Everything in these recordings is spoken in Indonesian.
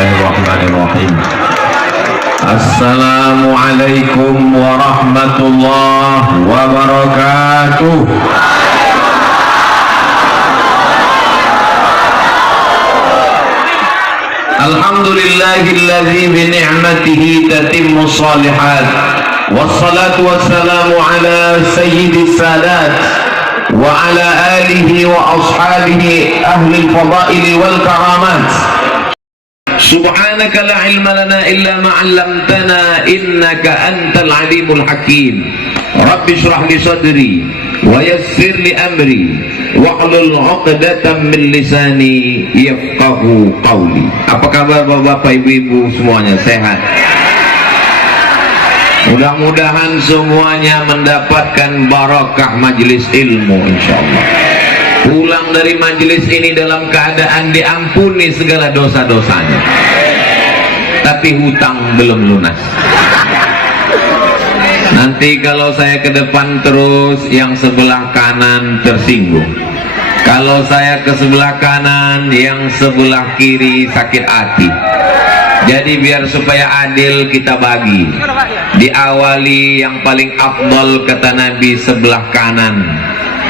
Bismillahirrahmanirrahim. Assalamualaikum warahmatullahi wabarakatuh. Alhamdulillahilladzi bi ni'matihi tatimmu shalihat. Wassalatu wassalamu ala sayyidis sadat wa ala alihi wa ashabihi ahli al-fadaili wal karamat. Subhanaka la ilma lana illa ma 'allamtana innaka antal alimul hakim. Rabbi shrah li sadri wa yassir li amri wahlul 'uqdatam min lisani yafqahu qawli. Apa kabar Bapak Ibu-ibu semuanya? Sehat? Mudah-mudahan semuanya mendapatkan barakah majelis ilmu insyaallah. Pulang dari majelis ini dalam keadaan diampuni segala dosa-dosanya, tapi hutang belum lunas. Nanti kalau saya ke depan terus, yang sebelah kanan tersinggung. Kalau saya ke sebelah kanan, yang sebelah kiri sakit hati. Jadi biar supaya adil kita bagi. Diawali yang paling afdal kata Nabi sebelah kanan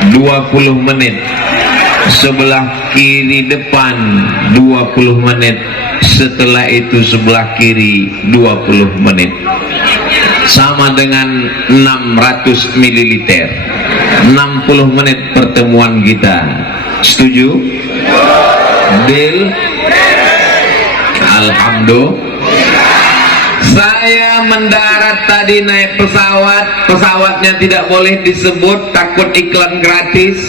20 menit, sebelah kiri depan 20 menit, setelah itu sebelah kiri 20 menit, sama dengan 600 ml. 60 menit pertemuan kita. Setuju? Deal? Alhamdulillah. Saya mendarat tadi naik pesawat, pesawatnya tidak boleh disebut, takut iklan gratis.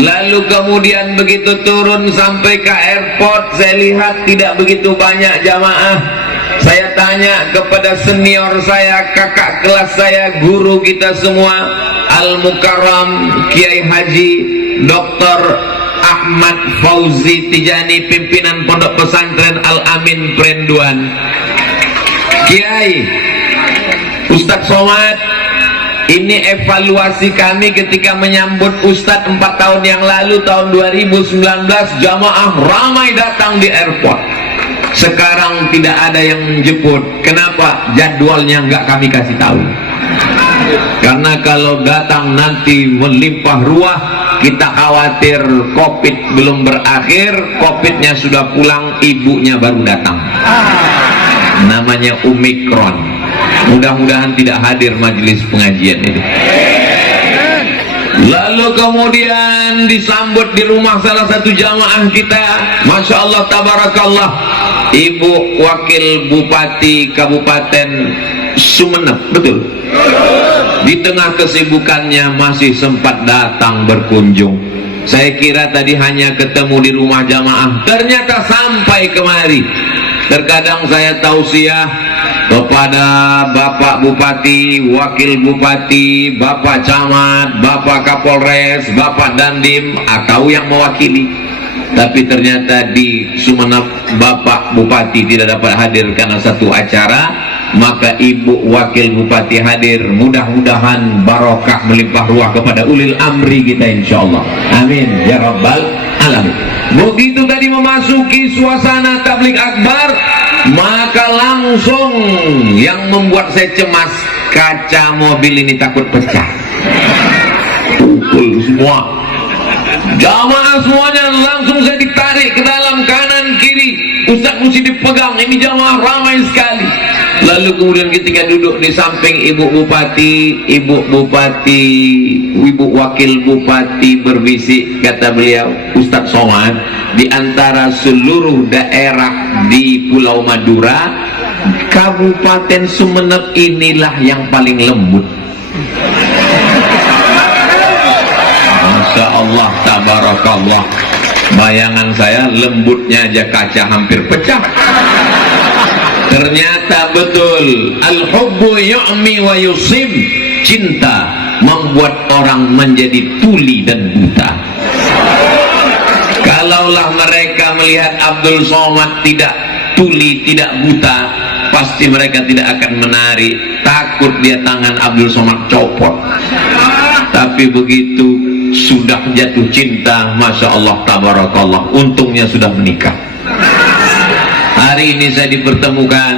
Lalu kemudian begitu turun sampai ke airport, saya lihat tidak begitu banyak jamaah. Saya tanya kepada senior saya, kakak kelas saya, guru kita semua, Al-Mukarram Kiai Haji Dr. Ahmad Fauzi Tijani, pimpinan Pondok Pesantren Al-Amin Prenduan. Kiai, Ustadz Somad, ini evaluasi kami ketika menyambut Ustadz 4 tahun yang lalu, tahun 2019, jamaah ramai datang di airport. Sekarang tidak ada yang menjemput. Kenapa? Jadwalnya nggak kami kasih tahu. Karena kalau datang nanti melimpah ruah, kita khawatir COVID belum berakhir, COVID-nya sudah pulang, ibunya baru datang. Namanya Omikron. Mudah-mudahan tidak hadir majelis pengajian ini. Lalu kemudian disambut di rumah salah satu jamaah kita, Masya Allah tabarakallah, Ibu Wakil Bupati Kabupaten Sumeneb, betul? Di tengah kesibukannya masih sempat datang berkunjung. Saya kira tadi hanya ketemu di rumah jamaah, ternyata sampai kemari. Terkadang saya tausiah kepada Bapak Bupati, Wakil Bupati, Bapak Camat, Bapak Kapolres, Bapak Dandim, atau yang mewakili. Tapi ternyata di Sumeneb Bapak Bupati tidak dapat hadir karena satu acara, maka Ibu Wakil Bupati hadir. Mudah-mudahan barokah melimpah ruah kepada ulil amri kita insyaallah. Amin ya rabbal alamin. Begitu tadi memasuki suasana tabligh akbar, maka langsung yang membuat saya cemas, kaca mobil ini takut pecah. Pukul semua. Jamaah semuanya langsung saya ditarik ke dalam, kanan kiri. Ustaz mesti dipegang, ini jamaah ramai sekali. Lalu kemudian ketika duduk di samping Ibu Bupati, Ibu Wakil Bupati berbisik, kata beliau, Ustaz Somad, di antara seluruh daerah di Pulau Madura, Kabupaten Sumeneb inilah yang paling lembut. Masya Allah tabarakallah. Bayangan saya, lembutnya aja kaca hampir pecah. Ternyata betul, al-hubbu yu'mi wa yusib. Cinta membuat orang menjadi tuli dan buta. Kalaulah mereka melihat Abdul Somad tidak tuli, tidak buta, pasti mereka tidak akan menari. Takut dia tangan Abdul Somad copot. Tapi begitu sudah jatuh cinta, Masya Allah tabarakallah, untungnya sudah menikah. hari ini saya dipertemukan,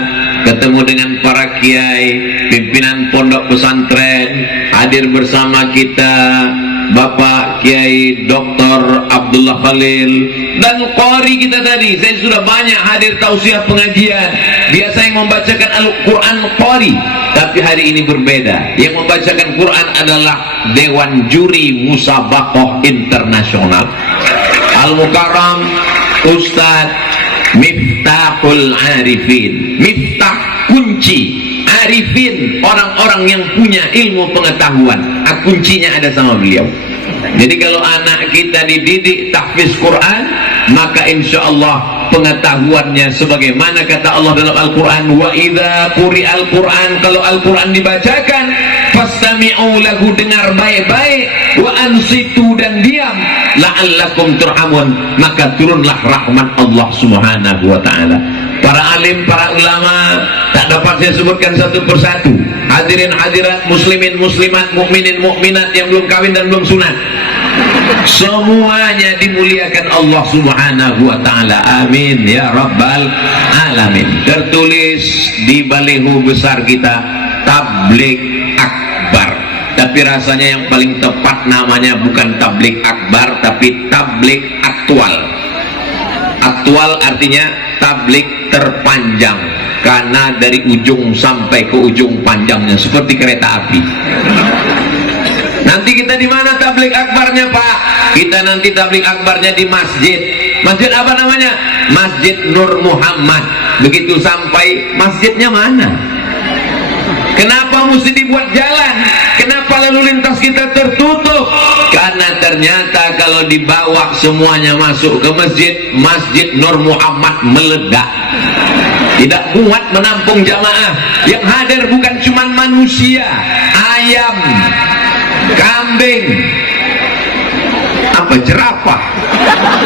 ketemu dengan para kiai, pimpinan pondok pesantren, hadir bersama kita Bapak Kiai Dr. Abdullah Khalil dan qari kita tadi. Saya sudah banyak hadir tausiah pengajian. Biasa yang membacakan Al-Quran qari, tapi hari ini berbeda. Yang membacakan Quran adalah Dewan Juri Musabaqah Internasional. Al-Mukarram Ustaz Miftahul Arifin. Miftah, kunci. Arifin, orang-orang yang punya ilmu pengetahuan. Kuncinya ada sama beliau. Jadi kalau anak kita dididik tahfiz Quran, maka insya Allah pengetahuannya sebagaimana kata Allah dalam Al-Quran, wa idza quri'al Quran, kalau Al-Quran dibacakan, fastami'u lahu, dengar baik-baik, wa ansitu, dan diam, la'allakum turhamun, maka turunlah rahmat Allah subhanahu wa ta'ala. Para alim, para ulama, tak dapat saya sebutkan satu persatu. Hadirin hadirat, muslimin muslimat, mukminin mukminat yang belum kawin dan belum sunat, semuanya dimuliakan Allah subhanahu wa ta'ala. Amin ya rabbal alamin. Tertulis di baliho besar kita, Tabligh Akbar, tapi rasanya yang paling tepat namanya bukan Tabligh Akbar, tapi Tabligh Aktual. Aktual artinya tabligh terpanjang, karena dari ujung sampai ke ujung panjangnya seperti kereta api. Nanti kita di mana tabligh akbarnya, Pak? Kita nanti tabligh akbarnya di masjid. Masjid apa namanya? Masjid Nur Muhammad. Begitu sampai, masjidnya mana? Kenapa mesti dibuat jalan? Kenapa lalu lintas kita tertutup? Karena ternyata kalau dibawa semuanya masuk ke masjid, Masjid Nur Muhammad meledak. Tidak kuat menampung jamaah. Yang hadir bukan cuma manusia, ayam, kambing, apa, jerapah,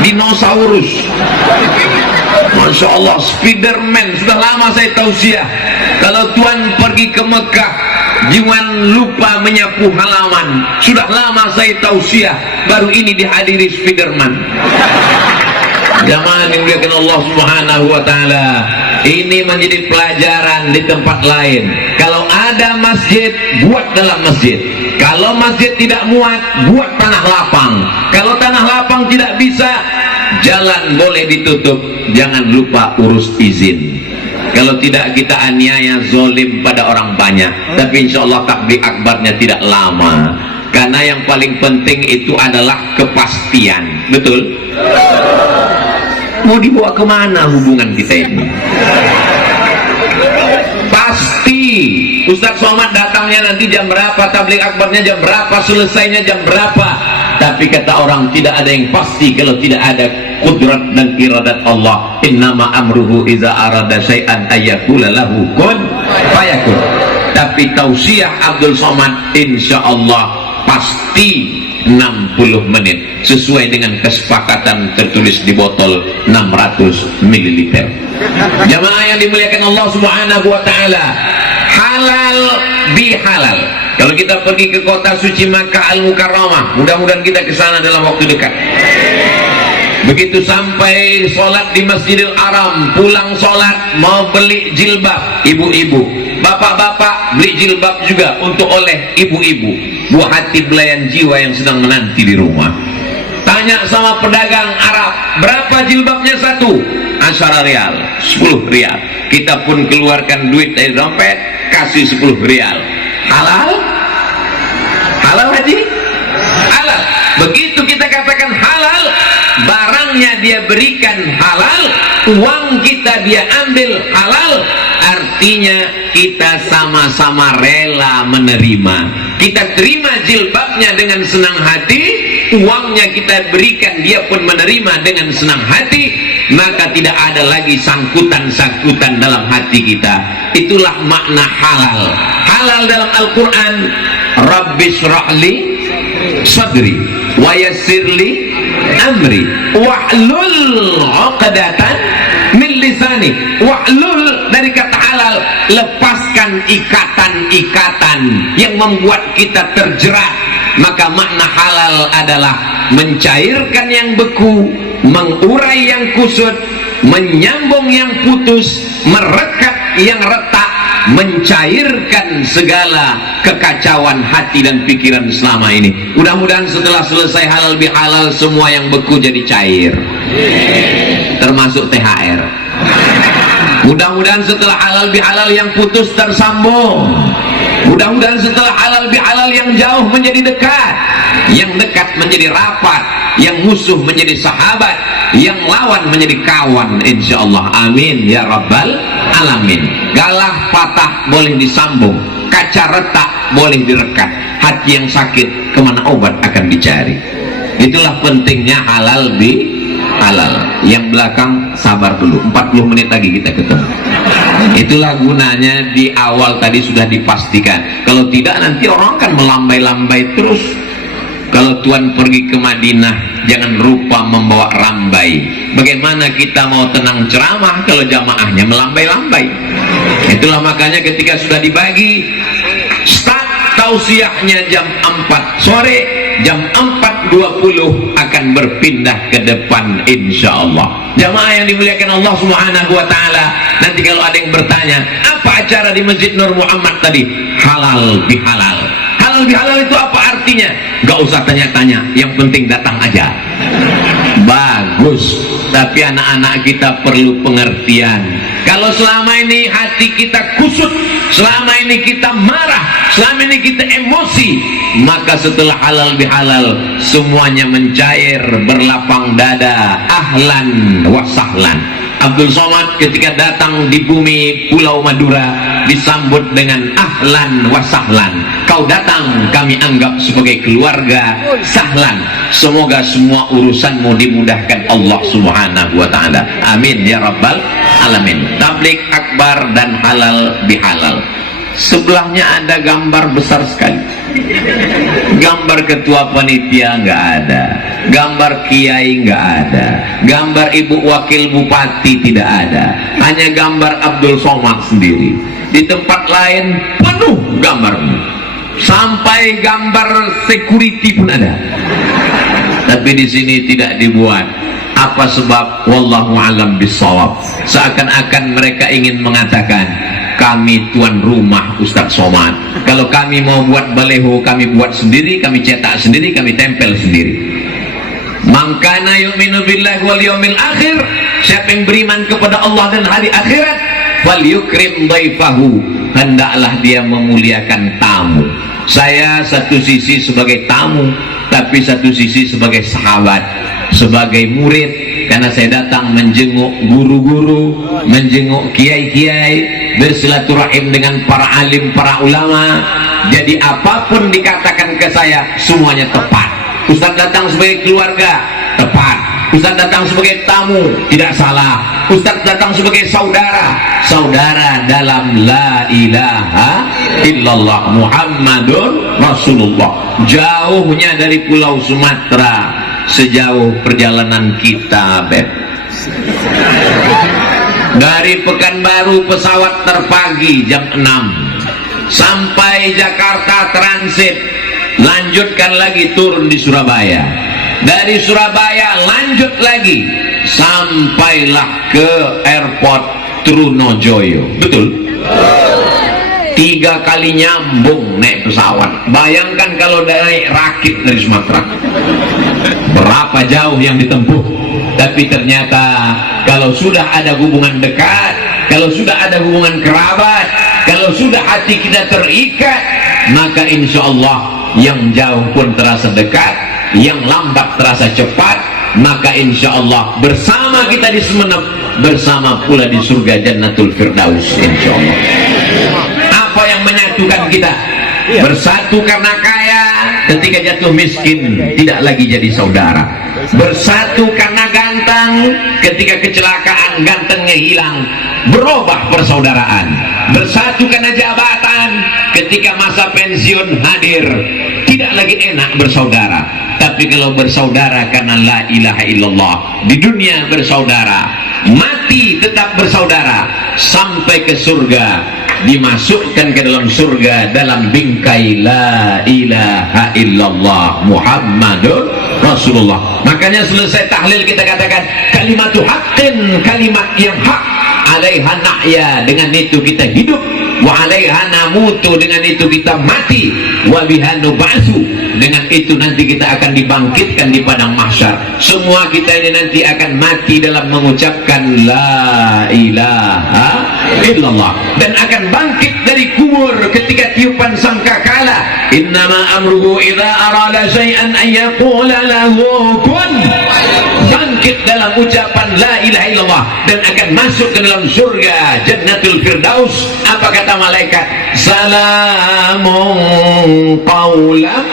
dinosaurus. Masya Allah, Spiderman. Sudah lama saya tausiah, kalau Tuhan pergi ke Mekah, jangan lupa menyapu halaman. Sudah lama saya tausiah, baru ini dihadiri Spiderman. Jamaah yang dimuliakan Allah subhanahu wa ta'ala, ini menjadi pelajaran di tempat lain. Kalau ada masjid, buat dalam masjid. Kalau masjid tidak muat, buat tanah lapang. Kalau tanah lapang tidak bisa, jalan boleh ditutup. Jangan lupa urus izin. Kalau tidak, kita aniaya, zolim pada orang banyak. Tapi insya Allah tabligh akbarnya tidak lama, karena yang paling penting itu adalah kepastian. Betul? Mau dibawa kemana hubungan kita ini? Pasti. Ustaz Somad datangnya nanti jam berapa, tabligh akbarnya jam berapa, selesainya jam berapa. Tapi kata orang, tidak ada yang pasti kalau tidak ada kudrat dan iradat Allah. Innama amruhu iza arada syai'an ayyakula lahu kun fayakun. Tapi tausiah Abdul Somad insya Allah pasti 60 menit sesuai dengan kesepakatan tertulis di botol 600 ml. Jamaah yang dimuliakan Allah subhanahu wa ta'ala, halal bihalal. Kalau kita pergi ke kota suci Makkah Al-Mukarramah, mudah-mudahan kita ke sana dalam waktu dekat. Begitu sampai sholat di Masjidil Haram, pulang sholat mau beli jilbab, ibu-ibu, bapak-bapak beli jilbab juga untuk oleh ibu-ibu, buah hati belayan jiwa yang sedang menanti di rumah. Tanya sama pedagang Arab, berapa jilbabnya satu? 10 rial, 10 rial. Kita pun keluarkan duit dari dompet, kasih 10 rial. Halal? Halal haji? Halal. Begitu kita katakan halal, barangnya dia berikan halal, uang kita dia ambil halal, artinya kita sama-sama rela menerima. Kita terima jilbabnya dengan senang hati, uangnya kita berikan, dia pun menerima dengan senang hati, maka tidak ada lagi sangkutan-sangkutan dalam hati kita. Itulah makna halal. Halal dalam Al-Quran, Rabbi syrahli sadri wa yassirli amri wahlul 'uqdatan min lisani. Wahlul dari kata halal, lepaskan ikatan-ikatan yang membuat kita terjerat. Maka makna halal adalah mencairkan yang beku, mengurai yang kusut, menyambung yang putus, merekat yang retak, mencairkan segala kekacauan hati dan pikiran selama ini. Mudah-mudahan setelah selesai halal bihalal semua yang beku jadi cair, termasuk THR. Mudah-mudahan setelah halal bihalal yang putus tersambung. Mudah-mudahan setelah halal bihalal yang jauh menjadi dekat, yang dekat menjadi rapat, yang musuh menjadi sahabat, yang lawan menjadi kawan, insyaallah. Amin ya rabbal alamin. Galah patah boleh disambung, kaca retak boleh direkat, hati yang sakit kemana obat akan dicari. Itulah pentingnya halal bihalal. Yang belakang sabar dulu, 40 menit lagi kita ketemu. Itulah gunanya di awal tadi sudah dipastikan. Kalau tidak nanti orang kan melambai-lambai terus. Kalau Tuhan pergi ke Madinah jangan lupa membawa rambai. Bagaimana kita mau tenang ceramah kalau jamaahnya melambai-lambai? Itulah makanya ketika sudah dibagi, start tausiahnya jam 4 sore, jam 4.20 akan berpindah ke depan insyaallah. Jamaah yang dimuliakan Allah Subhanahu wa taala, nanti kalau ada yang bertanya, apa acara di Masjid Nur Muhammad tadi? Halal bihalal. Halal bihalal itu apa artinya? Gak usah tanya-tanya, yang penting datang aja. Bagus, tapi anak-anak kita perlu pengertian. Kalau selama ini hati kita kusut, selama ini kita marah, selama ini kita emosi, maka setelah halal bihalal semuanya mencair, berlapang dada. Ahlan wa sahlan. Abdul Somad ketika datang di bumi Pulau Madura disambut dengan ahlan wa sahlan. Kau datang kami anggap sebagai keluarga. Sahlan, semoga semua urusanmu dimudahkan Allah Subhanahu wa taala. Amin ya rabbal alamin. Tabligh akbar dan halal bihalal. Sebelahnya ada gambar besar sekali. Gambar ketua panitia nggak ada, gambar kiai nggak ada, gambar ibu wakil bupati tidak ada, hanya gambar Abdul Somad sendiri. Di tempat lain penuh gambarmu, sampai gambar security pun ada. Tapi di sini tidak dibuat. Apa sebab? Wallahu alam bissawab. Seakan-akan mereka ingin mengatakan, kami tuan rumah Ustadz Somad. Kalau kami mau buat baleho, kami buat sendiri, kami cetak sendiri, kami tempel sendiri. Mangkana yu'minu billahi wal yawmil akhir, siapa yang beriman kepada Allah dan hari akhirat, fal yukrim dhaifahu, hendaklah dia memuliakan tamu. Saya satu sisi sebagai tamu, tapi satu sisi sebagai sahabat, sebagai murid, karena saya datang menjenguk guru-guru, menjenguk kiai-kiai, bersilaturahim dengan para alim, para ulama. Jadi apapun dikatakan ke saya semuanya tepat. Ustaz datang sebagai keluarga, tepat. Ustaz datang sebagai tamu, tidak salah. Ustaz datang sebagai saudara, saudara dalam la ilaha illallah Muhammadun Rasulullah. Jauhnya dari Pulau Sumatera sejauh perjalanan kita, Beb. Dari Pekanbaru pesawat terpagi jam 6 sampai Jakarta transit, lanjutkan lagi turun di Surabaya. Dari Surabaya lanjut lagi sampailah ke airport Trunojoyo. Betul? 3 kali nyambung naik pesawat. Bayangkan kalau naik rakit dari Sumatera, berapa jauh yang ditempuh. Tapi ternyata kalau sudah ada hubungan dekat, kalau sudah ada hubungan kerabat, kalau sudah hati kita terikat, maka insya Allah yang jauh pun terasa dekat, yang lambat terasa cepat. Maka insya Allah bersama kita di Sumenep, bersama pula di surga Jannatul Firdaus, insya Allah. Apa yang menyatukan kita? Bersatu karena kaya, ketika jatuh miskin tidak lagi jadi saudara. Bersatu karena ganteng, ketika kecelakaan gantengnya hilang, berubah persaudaraan. Bersatu karena jabatan, ketika masa pensiun hadir, tidak lagi enak bersaudara. Tapi kalau bersaudara karena la ilaha illallah, di dunia bersaudara, mati tetap bersaudara, sampai ke surga, dimasukkan ke dalam surga dalam bingkai la ilaha illallah Muhammadur Rasulullah. Makanya selesai tahlil kita katakan kalimatu haqqin, kalimat yang hak, alaiha nahya, dengan itu kita hidup, wa alaiha namutu, dengan itu kita mati, wa biha nub'atsu, dengan itu nanti kita akan dibangkitkan di padang mahsyar. Semua kita ini nanti akan mati dalam mengucapkan la ilaha illallah, dan akan bangkit dari kubur ketika tiupan sangkakala. Innama amruhu idza arada syai'an an yaqula lahu kun. Bangkit dalam ucapan la ilaha illallah dan akan masuk ke dalam surga Jannatul Firdaus. Apa kata malaikat? Salamun qaulan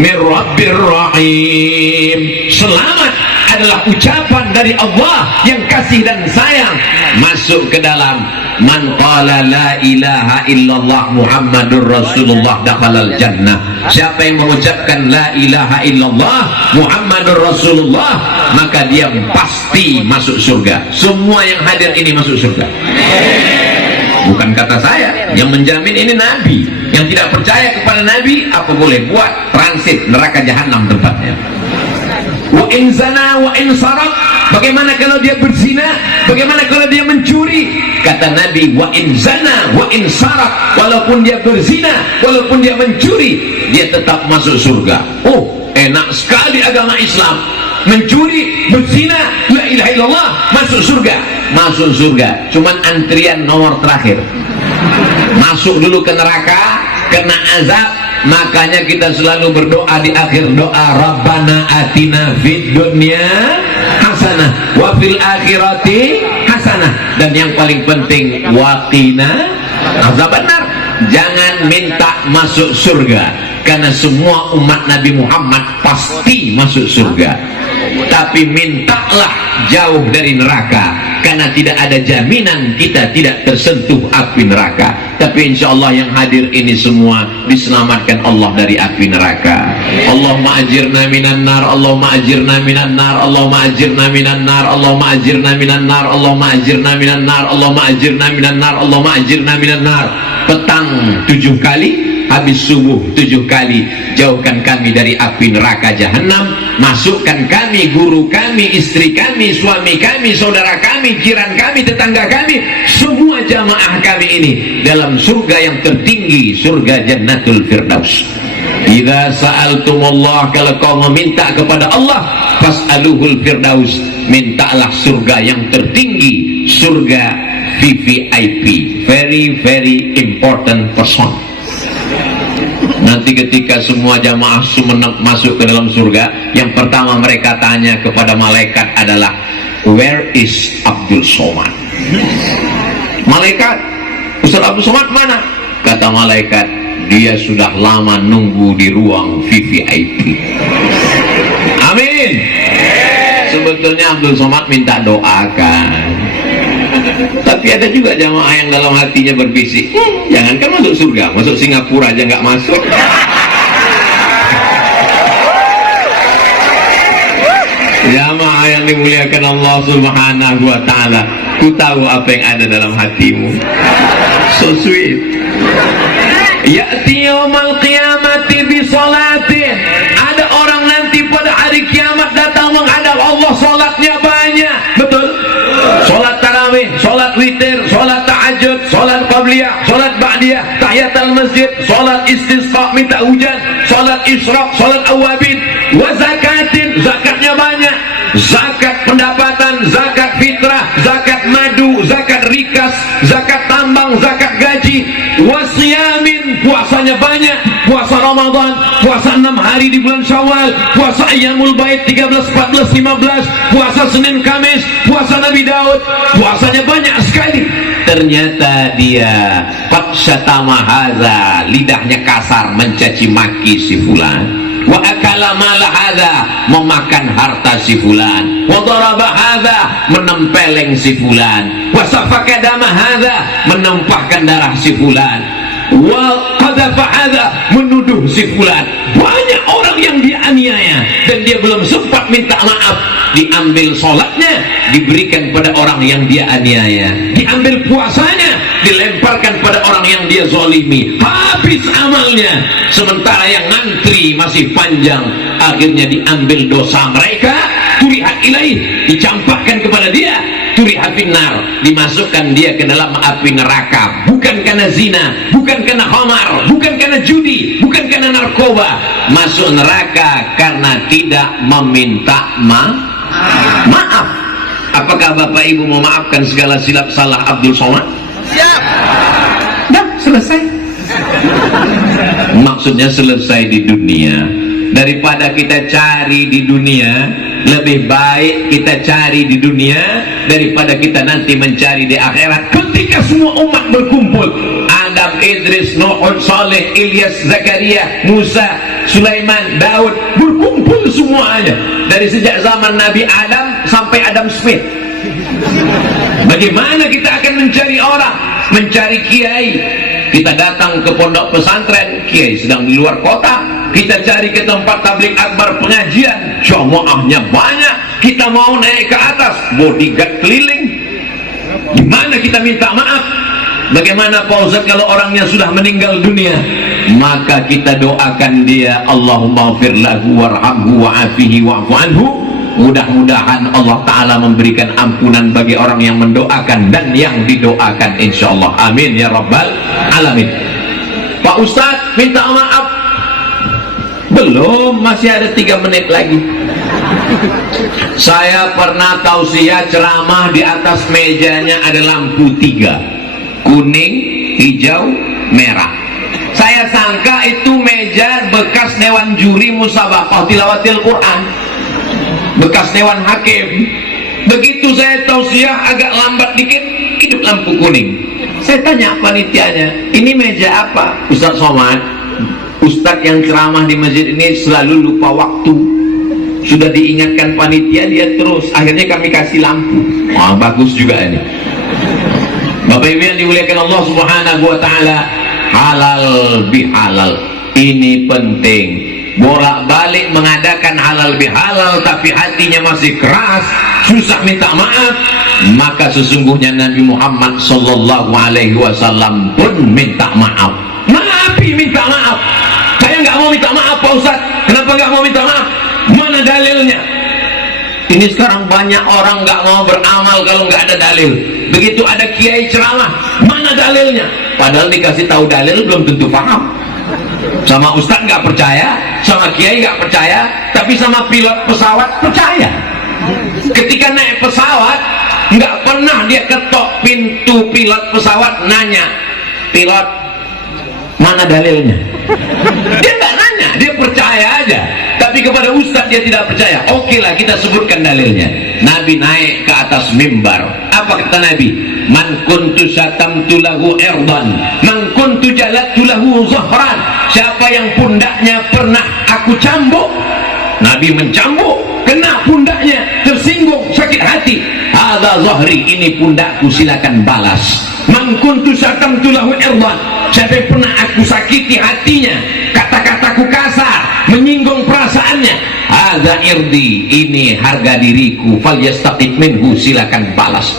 min rabbir rahim. Selamat adalah ucapan dari Allah yang kasih dan sayang. Masuk ke dalam man qala la ilaha illallah Muhammadur Rasulullah dakhalal jannah. Siapa yang mengucapkan la ilaha illallah Muhammadur Rasulullah, maka dia pasti masuk surga. Semua yang hadir ini masuk surga. Bukan kata saya, yang menjamin ini Nabi. Yang tidak percaya kepada Nabi, apa boleh buat? Transit neraka jahanam tempatnya. Wa in zana wa in sarak. Bagaimana kalau dia berzina? Bagaimana kalau dia mencuri? Kata Nabi, wa in zana wa in sarak. Walaupun dia berzina, walaupun dia mencuri, dia tetap masuk surga. Oh, enak sekali agama Islam. Mencuri, berzina, la ilaha illallah, masuk surga. Masuk surga. Cuman antrian nomor terakhir. Masuk dulu ke neraka, kena azab. Makanya kita selalu berdoa di akhir doa, Rabbana atina fid dunya hasanah wa fil akhirati hasanah, dan yang paling penting waqina azabannar. Jangan minta masuk surga, karena semua umat Nabi Muhammad pasti masuk surga. Tapi mintalah jauh dari neraka, karena tidak ada jaminan kita tidak tersentuh api neraka. Tapi insya Allah yang hadir ini semua diselamatkan Allah dari api neraka. Allahumma ajirna minan nar, Allahumma ajirna minan nar, Allahumma ajirna minan nar, Allahumma ajirna minan nar, Allahumma ajirna minan nar, Allahumma ajirna minan nar, Allahumma ajirna minan nar. Petang 7 kali, habis subuh 7 kali. Jauhkan kami dari api neraka jahanam, masukkan kami, guru kami, istri kami, suami kami, saudara kami, jiran kami, tetangga kami, semua jamaah kami ini dalam surga yang tertinggi, surga Jannatul Firdaus. Idza sa'altumullah, kalau kau meminta kepada Allah, fas'aluhul firdaus, mintalah surga yang tertinggi, surga VVIP, very very important person. Nanti ketika semua jamaah Sumeneb masuk ke dalam surga, yang pertama mereka tanya kepada malaikat adalah, where is Abdul Somad? Malaikat, Ustaz Abdul Somad mana? Kata malaikat, dia sudah lama nunggu di ruang VVIP. Amin. Sebetulnya Abdul Somad minta doakan, tapi ada juga jamaah yang dalam hatinya berbisik, jangankan masuk surga, masuk Singapura aja nggak masuk. Jamaah yang dimuliakan Allah Subhanahu wa ta'ala, ku tahu apa yang ada dalam hatimu. So sweet. Ya'ti yaumal qiyamati bi salatin. Ada orang nanti pada hari kiamat datang menghadap Allah, salatnya banyak. Betul? Salat tarawih, salat witir, salat tahajud, salat qabliyah, salat ba'diyah, tahiyatul masjid, salat istisqa minta hujan, salat isyraq, salat awabin, wa zakatin, zakatnya banyak. Zakat pendapatan, zakat fitrah, zakat madu, zakat rikas, zakat tambang, zakat gaji, wasiyamin, puasanya banyak, puasa Ramadan, puasa 6 hari di bulan Syawal, puasa Ayyamul Bait 13, 14, 15, puasa Senin Kamis, puasa Nabi Daud, puasanya banyak sekali. Ternyata dia qad syatama hadza, lidahnya kasar mencaci maki si fulan. Wa akala mala hadza, memakan harta si fulan. Wa daraba hadza, menempeleng si fulan. Wa safaka dama hadza, menumpahkan darah si fulan. Wa qadhafa hadza, menuduh si fulan. Banyak orang yang dianiaya dan dia belum sempat minta maaf. Diambil sholatnya, diberikan pada orang yang dia aniaya. Diambil puasanya, dilemparkan pada orang yang dia zalimi. Habis habis amalnya, sementara yang ngantri masih panjang. Akhirnya diambil dosa mereka, turihat ilaih, dicampakkan kepada dia, turihat finnar, dimasukkan dia ke dalam api neraka. Bukan karena zina, bukan karena khamar, bukan karena judi, bukan karena narkoba. Masuk neraka karena tidak meminta maaf. Apakah Bapak Ibu mau maafkan segala silap salah Abdul Somad? Siap. Dah selesai. Maksudnya selesai di dunia. Daripada kita cari di dunia, lebih baik kita cari di dunia daripada kita nanti mencari di akhirat. Ketika semua umat berkumpul, Adam, Idris, Nuh, Saleh, Ilyas, Zakaria, Musa, Sulaiman, Daud, berkumpul semuanya dari sejak zaman Nabi Adam sampai Adam Smith. Bagaimana kita akan mencari orang, mencari kiai? Kita datang ke pondok pesantren, kiai sedang di luar kota. Kita cari ke tempat tabligh akbar pengajian, jamaahnya banyak. Kita mau naik ke atas, bodyguard keliling. Gimana kita minta maaf? Bagaimana Pak Ustaz kalau orangnya sudah meninggal dunia? Maka kita doakan dia, Allahumma ighfir lahu warhamhu wa'afihi wa'fu anhu. Mudah-mudahan Allah Ta'ala memberikan ampunan bagi orang yang mendoakan dan yang didoakan, insyaallah. Amin ya rabbal alamin. Pak Ustaz minta maaf. Belum, masih ada 3 menit lagi. Saya pernah tausiah ceramah, di atas mejanya ada lampu 3, kuning, hijau, merah. Saya sangka itu meja bekas dewan juri musabaqah tilawatil Quran, bekas dewan hakim. Begitu saya tausiah agak lambat dikit, hidup lampu kuning. Saya tanya panitianya, ini meja apa? Ustaz Somad, Ustadz yang ceramah di masjid ini selalu lupa waktu. Sudah diingatkan panitia, dia terus. Akhirnya kami kasih lampu. Wah, bagus juga ini. Bapak Ibu yang dimuliakan Allah Subhanahu wa Ta'ala, halal bihalal ini penting. Bolak-balik mengadakan halal bihalal tapi hatinya masih keras, susah minta maaf, maka sesungguhnya Nabi Muhammad sallallahu alaihi wasallam pun minta maaf. Nabi minta maaf. Saya nggak mau minta maaf Pak Ustaz. Kenapa nggak mau minta maaf? Mana dalilnya? Ini sekarang banyak orang nggak mau beramal kalau nggak ada dalil. Begitu ada kiai ceramah, mana dalilnya? Padahal dikasih tahu dalil belum tentu paham. Sama Ustaz nggak percaya, sama kiai nggak percaya, tapi sama pilot pesawat percaya. Ketika naik pesawat, nggak pernah dia ketok pintu pilot pesawat nanya, pilot mana dalilnya? Dia nggak nanya, dia percaya aja. Tapi kepada Ustadz dia tidak percaya. Oke lah, kita sebutkan dalilnya. Nabi naik ke atas mimbar. Apa kata Nabi? Man kuntu syatamtu lahu irdan, man kuntu jalattu lahu zahran. Siapa yang pundaknya pernah aku cambuk, Nabi mencambuk, kena pundaknya, tersinggung, sakit hati. Hadza zahri, ini pundakku, silakan balas. Man kuntu syatamtu lahu irdan, siapa yang pernah aku sakiti hatinya, kata-kataku kasar, menyinggung perasaannya, hadza irdi, ini harga diriku, falyastaqim minhu, silakan balas.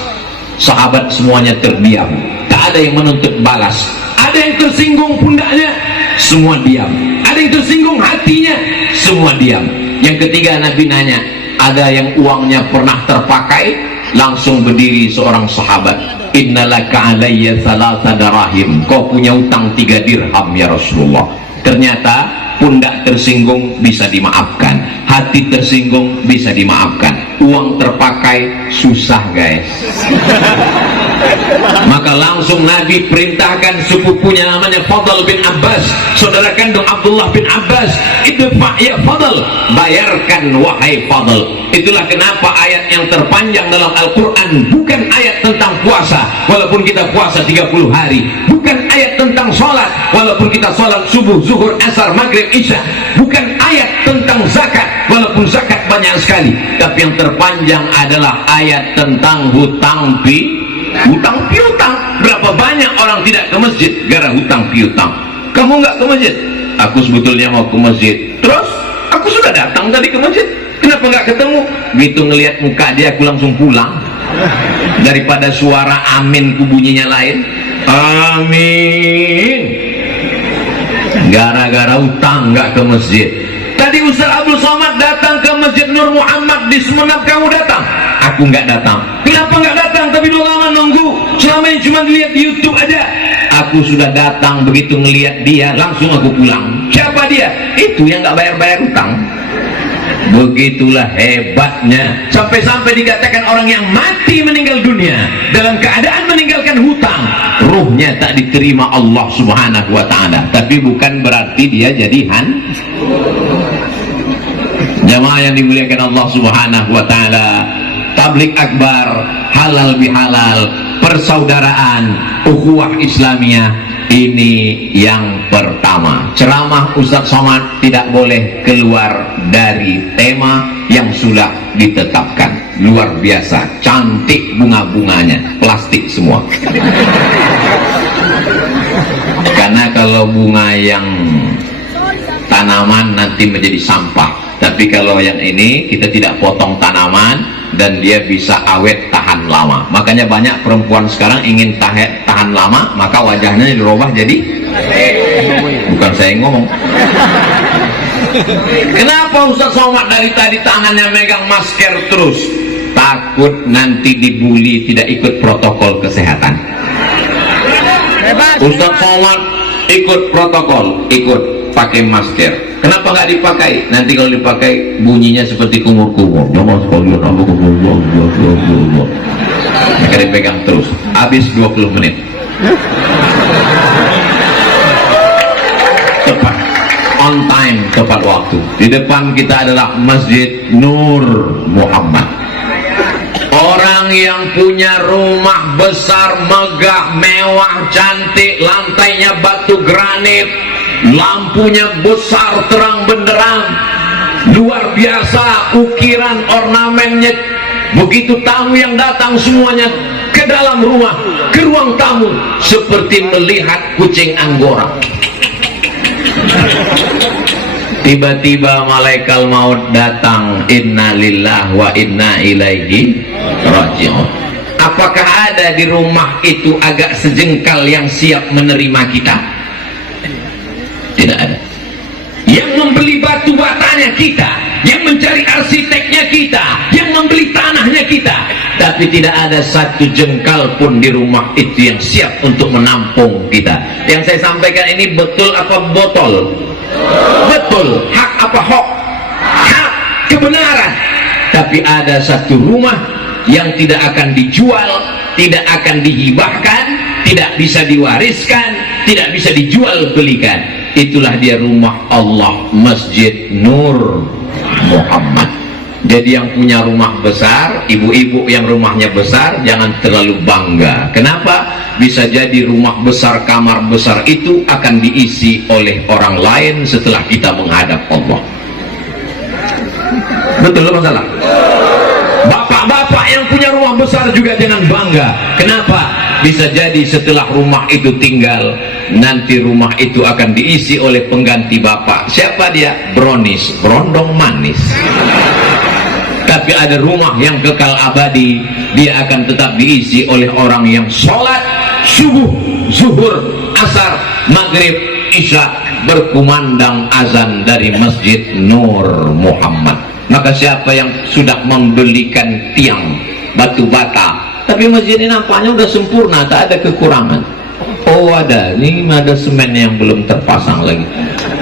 Sahabat semuanya terdiam, tak ada yang menuntut balas. Ada yang tersinggung pundaknya, semua diam. Ada yang tersinggung hatinya, semua diam. Yang ketiga Nabi nanya, ada yang uangnya pernah terpakai? Langsung berdiri seorang sahabat, innalaka alayya thalatha darahim, kau punya utang 3 dirham ya Rasulullah. Ternyata pundak tersinggung bisa dimaafkan, hati tersinggung bisa dimaafkan, uang terpakai susah guys. Maka langsung Nabi perintahkan sepupunya namanya Fadl bin Abbas, saudara kandung Abdullah bin Abbas, idfa ya Fadl, bayarkan wahai Fadl. Itulah kenapa ayat yang terpanjang dalam Al-Quran bukan ayat tentang puasa walaupun kita puasa 30 hari, bukan ayat tentang sholat walaupun kita sholat subuh, zuhur, asar, maghrib, isya, bukan ayat tentang zakat walaupun zakat banyak sekali, tapi yang terpanjang adalah ayat tentang hutang piutang. Berapa banyak orang tidak ke masjid gara hutang piutang. Kamu nggak ke masjid? Aku sebetulnya mau ke masjid. Terus aku sudah datang tadi ke masjid, kenapa nggak ketemu? Begitu ngelihat muka dia aku langsung pulang. Daripada suara amin ku bunyinya lain, amin. gara-gara utang nggak ke masjid. Tadi Ustaz Abdul Somad datang ke Masjid Nur Muhammad di Sumenep, kamu datang? Aku nggak datang. Kenapa nggak datang? Tapi udah lama nunggu, selama ini cuma lihat di YouTube aja. Aku sudah datang, begitu ngelihat dia langsung aku pulang. Siapa dia? Itu yang nggak bayar-bayar utang. Begitulah hebatnya, sampai-sampai dikatakan orang yang mati meninggal dunia dalam keadaan meninggalkan hutang, ruhnya tak diterima Allah Subhanahu wa ta'ala. Tapi bukan berarti dia jadi jamaah yang dimuliakan Allah Subhanahu wa ta'ala. Tablik akbar, halal bihalal, persaudaraan, ukhuwah Islamiyah, ini yang pertama. Ceramah Ustaz Somad tidak boleh keluar dari tema yang sudah ditetapkan. Luar biasa, cantik bunga-bunganya, plastik semua. Karena kalau bunga yang tanaman nanti menjadi sampah, tapi kalau yang ini kita tidak potong tanaman dan dia bisa awet tahan lama. Makanya banyak perempuan sekarang ingin tahan lama, maka wajahnya dirubah jadi, bukan saya yang ngomong. Kenapa Ustaz Somad dari tadi tangannya megang masker terus? Takut nanti dibully tidak ikut protokol kesehatan. Ustaz Somad ikut protokol, ikut pakai masker. Kenapa nggak dipakai? Nanti kalau dipakai bunyinya seperti kumur-kumur. Jamaah sekalian, maka dipegang terus. Habis 20 menit. Tepat, on time, tepat waktu. Di depan kita adalah Masjid Nur Muhammad. Orang yang punya rumah besar, megah, mewah, cantik, lantainya batu granit, lampunya besar terang benderang, luar biasa, ukiran ornamennya. Begitu tamu yang datang semuanya ke dalam rumah, ke ruang tamu, seperti melihat kucing Anggora. Tiba-tiba malaikat maut datang, inna lillahi wa inna ilaihi raji'un. Apakah ada di rumah itu agak sejengkal yang siap menerima kita? Tidak ada. Yang membeli batu batanya kita, yang mencari arsiteknya kita, yang membeli tanahnya kita, tapi tidak ada satu jengkal pun di rumah itu yang siap untuk menampung kita. Yang saya sampaikan ini betul apa botol? Betul. Hak apa hoax? Hak, kebenaran. Tapi ada satu rumah yang tidak akan dijual, tidak akan dihibahkan, tidak bisa diwariskan, tidak bisa dijual belikan. Itulah dia rumah Allah, Masjid Nur Muhammad. Jadi yang punya rumah besar, ibu-ibu yang rumahnya besar, jangan terlalu bangga. Kenapa? Bisa jadi rumah besar, kamar besar itu akan diisi oleh orang lain setelah kita menghadap Allah. Betul atau salah? Bapak-bapak yang punya rumah besar juga jangan bangga. Kenapa? Bisa jadi setelah rumah itu tinggal, nanti rumah itu akan diisi oleh pengganti bapak. Siapa dia? Bronis, berondong manis. Tapi ada rumah yang kekal abadi, dia akan tetap diisi oleh orang yang sholat subuh, zuhur, asar, maghrib, isya, berkumandang azan dari Masjid Nur Muhammad. Maka siapa yang sudah membelikan tiang batu bata, tapi masjid ini nampaknya udah sempurna, tak ada kekurangan. Oh ada, ini ada semen yang belum terpasang lagi,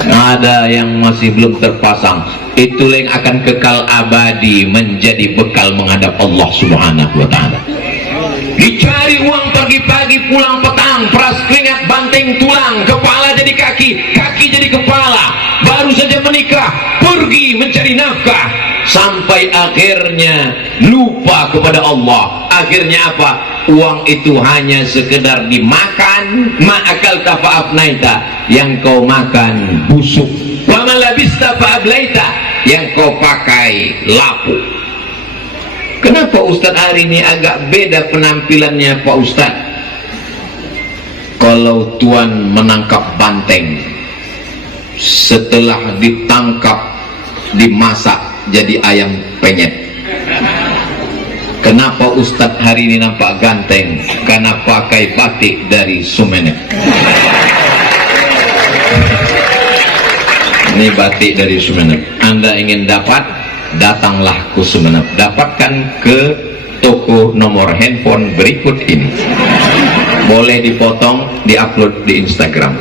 ada yang masih belum terpasang. Itulah yang akan kekal abadi menjadi bekal menghadap Allah Subhanahu wa ta'ala. Dicari uang pagi-pagi, pulang petang, peras keringat, banting tulang, kepala jadi kaki, kaki jadi kepala, baru saja menikah, pergi mencari nafkah, sampai akhirnya lupa kepada Allah. Akhirnya apa? Uang itu hanya sekedar dimakan, ma'akal tafa'afnaita, yang kau makan busuk, wa malabista fa'ablaita, yang kau pakai lapuk. Kenapa Ustadz hari ini agak beda penampilannya Pak Ustadz? Kalau Tuan menangkap banteng, setelah ditangkap dimasak jadi ayam penyet. Kenapa Ustadz hari ini nampak ganteng? Karena pakai batik dari Sumenep. Ini batik dari Sumeneb. Anda ingin dapat, datanglah ke Sumeneb. Dapatkan ke toko nomor handphone berikut ini. Boleh dipotong, diupload di Instagram.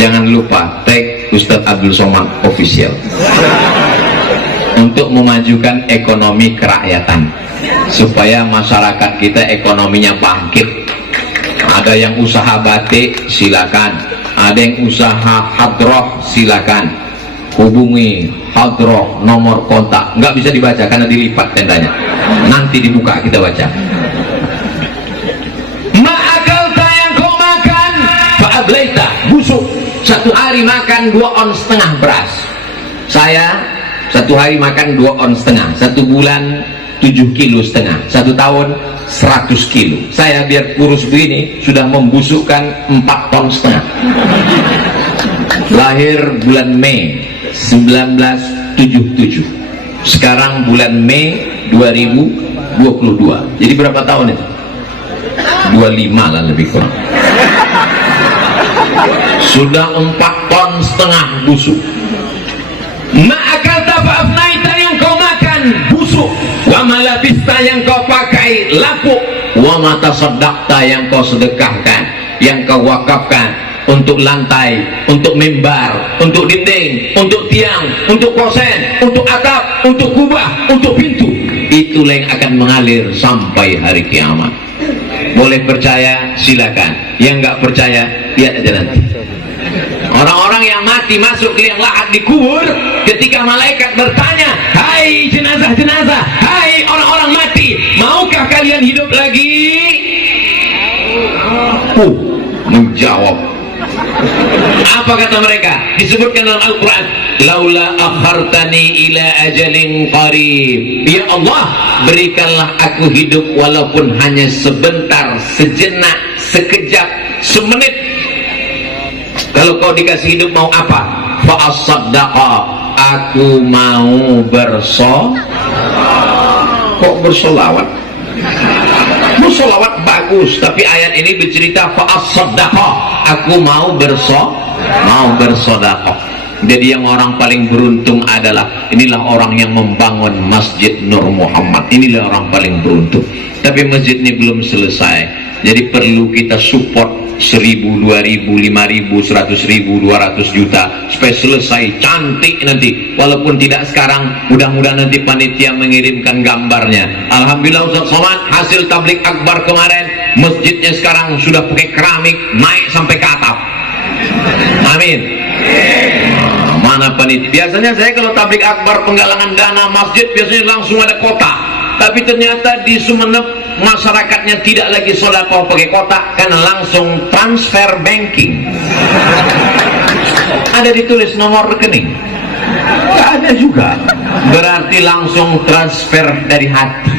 Jangan lupa tag Ustadz Abdul Somad Official untuk memajukan ekonomi kerakyatan, supaya masyarakat kita ekonominya bangkit. Ada yang usaha batik, silakan. Ada yang usaha hadroh, silakan. Hubungi hadroh, nomor kontak. Nggak bisa dibaca karena dilipat tendanya. Nanti dibuka kita baca. Ma'akalta yang kau makan, fa'ablaita, busuk. Satu hari makan 2,5 ons beras. Saya satu hari makan 2,5 ons. 1 bulan 7,5 kilo. 1 tahun 100 kilo. Saya biar kurus begini sudah membusukkan 4,5 ton. Lahir bulan Mei 1977. Sekarang bulan Mei 2022. Jadi berapa tahun itu? 25 lah lebih kurang. Sudah 4,5 ton busuk. Ma'akal ta'afnaita yang kau makan busuk, wa malabista yang kau pakai lapuk, wa mata sedakta yang kau sedekahkan, yang kau wakafkan untuk lantai, untuk mimbar, untuk dinding, untuk tiang, untuk kosen, untuk atap, untuk kubah, untuk pintu. Itulah yang akan mengalir sampai hari kiamat. Boleh percaya silakan, yang nggak percaya lihat aja nanti. Orang-orang yang mati masuk ke liang lahat dikubur, ketika malaikat bertanya, hai jenazah-jenazah, hai orang-orang mati, maukah kalian hidup lagi? Menjawab. Apa kata mereka? Disebutkan dalam Al-Quran, laula akhartani ila ajalin qarib. Ya Allah, berikanlah aku hidup walaupun hanya sebentar, sejenak, sekejap, semenit. Kalau kau dikasih hidup mau apa? Fa'asaddaqa, aku mau kok bersolawat? Bersolawat bagus, tapi ayat ini bercerita fa'asaddaqa, aku mau bersodaqah. Jadi yang orang paling beruntung adalah, inilah orang yang membangun Masjid Nur Muhammad. Inilah orang paling beruntung. Tapi masjid ini belum selesai, jadi perlu kita support 1.000, 2.000, 5.000, 100.000, 200 juta supaya selesai cantik nanti. Walaupun tidak sekarang, mudah-mudahan nanti panitia mengirimkan gambarnya. Alhamdulillah Ustaz Somad, hasil tablik akbar kemarin, masjidnya sekarang sudah pakai keramik, naik sampai ke atap. Amin. Mana panitia? Biasanya saya kalau tablik akbar penggalangan dana masjid biasanya langsung ada kotak. Tapi ternyata di Sumeneb masyarakatnya tidak lagi sedekah pakai kotak, karena langsung transfer banking. Ada ditulis nomor rekening? Tidak ada juga. Berarti langsung transfer dari hati.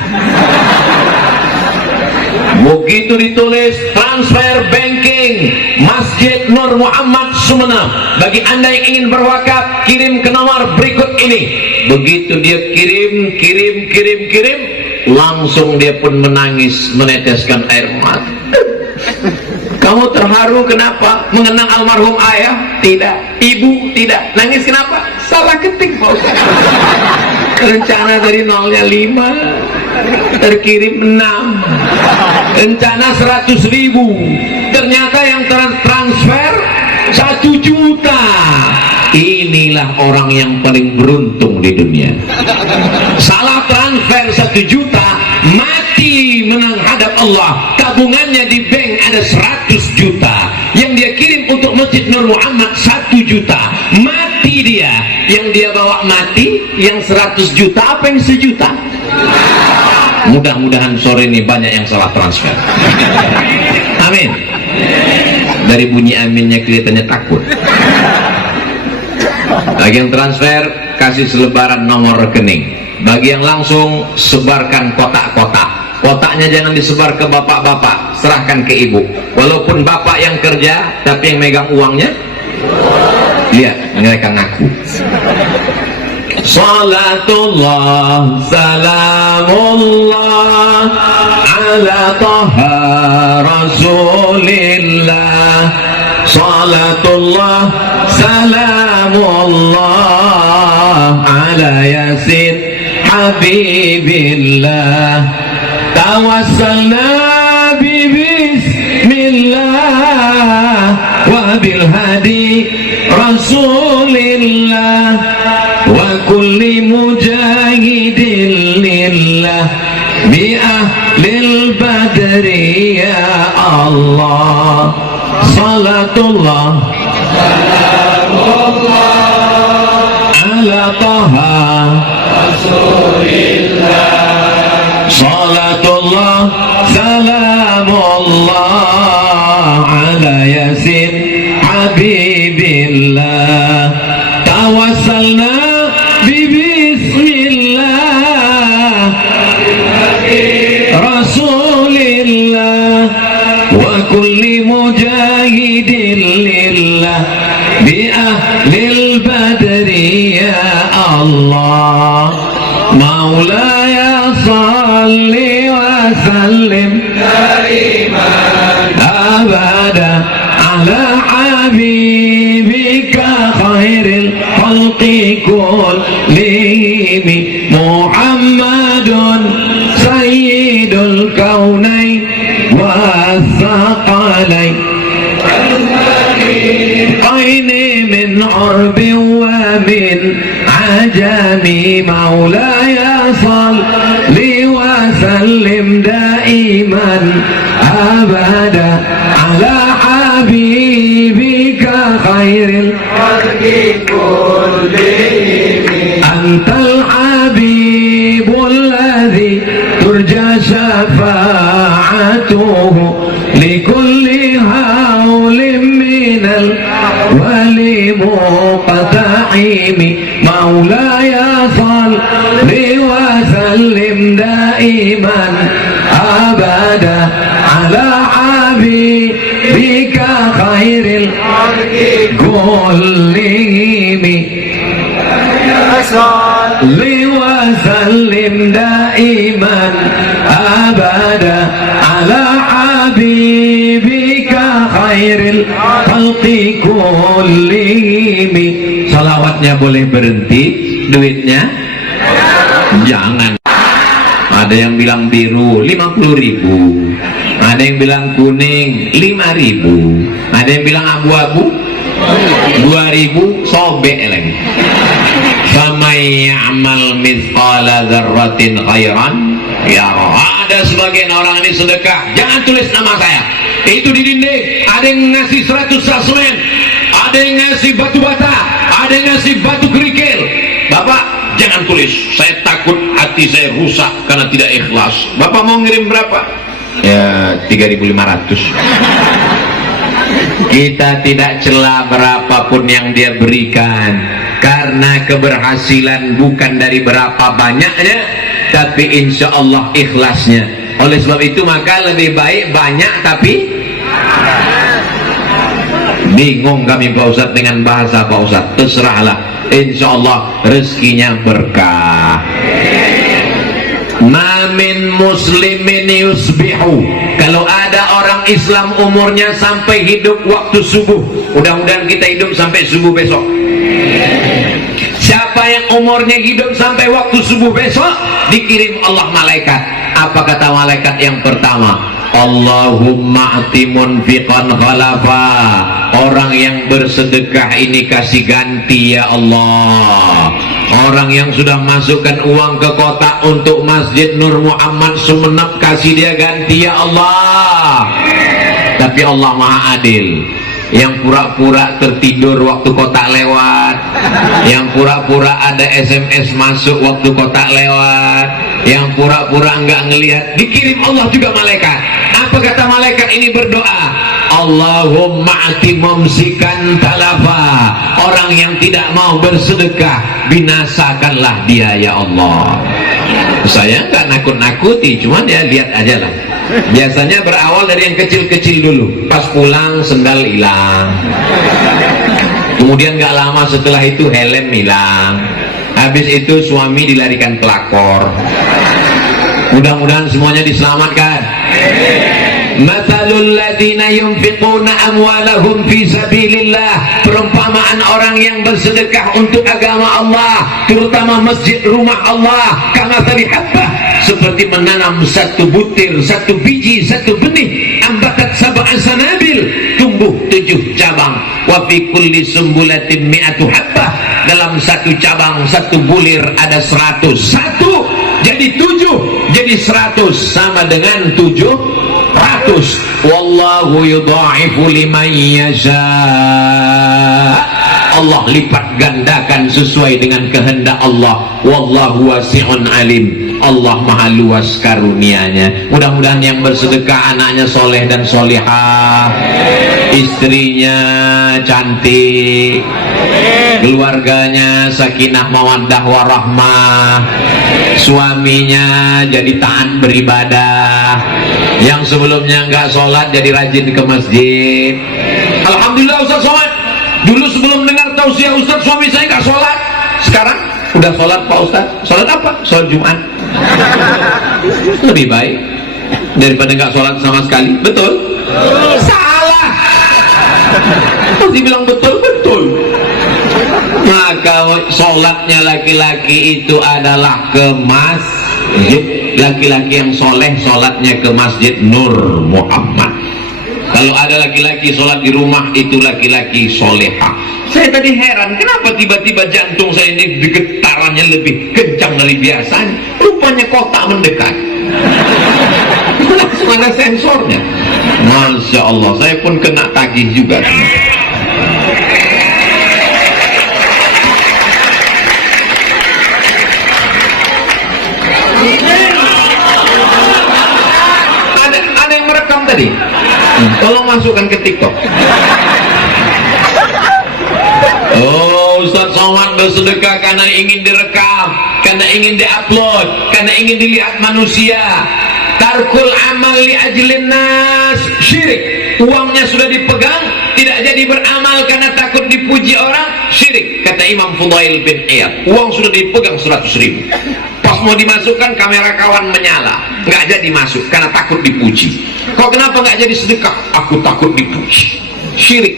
Begitu ditulis transfer banking Masjid Nur Muhammad Sumeneb, bagi anda yang ingin berwakaf, kirim ke nomor berikut ini. Begitu dia kirim, langsung dia pun menangis, meneteskan air mata. Kamu terharu kenapa? Mengenang almarhum ayah? Tidak. Ibu? Tidak. Nangis kenapa? Salah ketik, Pak Ustaz. Rencana dari nolnya 5, terkirim 6. Rencana 100.000, ternyata yang transfer 1 juta. Inilah orang yang paling beruntung di dunia. Salah transfer 1 juta, mati menghadap Allah. Tabungannya di bank ada 100 juta. Yang dia kirim untuk Masjid Nur Muhammad 1 juta. Mati dia. Yang dia bawa mati, yang 100 juta, apa yang 1 juta? Mudah-mudahan sore ini banyak yang salah transfer. Amin. Dari bunyi aminnya kelihatannya takut. Bagi yang transfer, kasih selebaran nomor rekening. Bagi yang langsung, sebarkan kotak-kotak. Kotaknya jangan disebar ke bapak-bapak, serahkan ke ibu. Walaupun bapak yang kerja, tapi yang megang uangnya, lihat, mereka ngaku. Salatullah, salamullah ala taha rasulillah. Salatullah, salamullah habibillah, tawassalna bismillah wa bil hadi rasulillah wa kulli mujahidin lillah bi ahlil badri ya Allah. Salatullah ala taha rasulillah, salatullah salamullah ala yasin habibillah, tawassalna bismillah rasulillah wa kulli mujahidin lillah bi ahlil badri ya Allah. Maulaya salli wa sallim daiman abada ala habibika khairil khalqi kullihim Muhammadun sayyidul kaunain والثقلين عيني من عرب ومن عجم مولاي صل وسلم دائما أبدا على حبيبك خير الخلق كلهم. أنت الحبيب الذي ترجى شفاعته لكل هول من الولي مقتحم مولاي صل وسلم دائما أبدا على حبيبك خير الخلق كلهم. صل وسلم دائما أبدا على حبيبك خير الخلق كلهم. Salawatnya boleh berhenti, duitnya jangan. Ada yang bilang biru 50.000, ada yang bilang kuning 5.000, ada yang bilang abu-abu 2.000, sobek lagi. Famay ya'mal mithqala dzarratin khairan yarah. Ada sebagian orang ini sedekah, jangan tulis nama saya. Itu di dinding, ada yang ngasih 100 sak semen, ada yang ngasih batu bata, ada yang ngasih batu kerikil. Bapak jangan tulis, saya takut hati saya rusak karena tidak ikhlas. Bapak mau ngirim berapa? Ya 3.500. Kita tidak cela berapapun yang dia berikan, karena keberhasilan bukan dari berapa banyaknya, tapi insya Allah ikhlasnya. Oleh sebab itu maka lebih baik banyak tapi bingung kami Pak Ustadz dengan bahasa Pak Ustadz. Terserahlah, insya Allah rezekinya berkah. Mamin muslimin yusbihu, kalau ada orang Islam umurnya sampai hidup waktu subuh, mudah-mudahan kita hidup sampai subuh besok. Siapa yang umurnya hidup sampai waktu subuh besok, dikirim Allah malaikat. Apa kata malaikat yang pertama? Allahumma atimun fiqan khalafa, orang yang bersedekah ini kasih ganti ya Allah. Orang yang sudah masukkan uang ke kotak untuk Masjid Nur Muhammad Sumeneb, kasih dia ganti ya Allah. Tapi Allah Maha Adil. Yang pura-pura tertidur waktu kotak lewat, yang pura-pura ada SMS masuk waktu kotak lewat, yang pura-pura enggak ngelihat, dikirim Allah juga malaikat. Apa kata malaikat ini berdoa? Allahumma ati mumsikan talafa, orang yang tidak mau bersedekah binasakanlah dia ya Allah. Saya enggak nakut-nakuti, cuman ya lihat aja lah. Biasanya berawal dari yang kecil-kecil dulu. Pas pulang sendal hilang, kemudian gak lama setelah itu helm hilang, habis itu suami dilarikan pelakor. Mudah-mudahan semuanya diselamatkan. Mathalul ladzina yunfiquna amwalahum fi sabilillah, perumpamaan orang yang bersedekah untuk agama Allah, terutama masjid rumah Allah, kamathali habbah, seperti menanam satu butir, satu biji, satu benih, ambatat sab'a sanabil, tumbuh 7 cabang, wa fi kulli sumbulatin mi'atu habbah, dalam satu cabang, satu bulir ada 100, satu jadi 7, jadi 100, sama dengan 700. Wallahu yudha'ifu liman yasha. Allah lipat gandakan sesuai dengan kehendak Allah. Wallahu wasi'un alim. Allah maha luas karunia-Nya. Mudah-mudahan yang bersedekah anaknya soleh dan solihah, istrinya cantik, keluarganya sakinah mawaddah warahmah, suaminya jadi taat beribadah, yang sebelumnya nggak sholat jadi rajin ke masjid. Alhamdulillah Ustaz Somad, dulu sebelum dengar tausiah Ustaz, suami saya nggak sholat, sekarang udah sholat Pak Ustaz. Sholat apa? Sholat Jumat. Lebih baik daripada nggak sholat sama sekali. Betul? Salah. Pasti bilang betul. Maka sholatnya laki-laki itu adalah ke masjid. Laki-laki yang soleh sholatnya ke masjid Nur Muhammad. Kalau ada laki-laki sholat di rumah, itu laki-laki soleha. Saya tadi heran, kenapa tiba-tiba jantung saya ini getarannya lebih kencang dari biasanya? Rupanya kotak mendekat. Langsung ada sensornya. Masya Allah, saya pun kena tagih juga. Ada yang merekam tadi? Tolong masukkan ke TikTok. Oh, Ustaz Somad bersedekah karena ingin direkam, karena ingin diupload, karena ingin dilihat manusia. Tarkul amal li ajlin nas syirik. Uangnya sudah dipegang, tidak jadi beramal karena takut dipuji orang, syirik. Kata Imam Fudail bin Iyad, uang sudah dipegang 100.000, pas mau dimasukkan kamera kawan menyala, nggak jadi masuk karena takut dipuji. Kok kenapa nggak jadi sedekah? Aku takut dipuji. Syirik.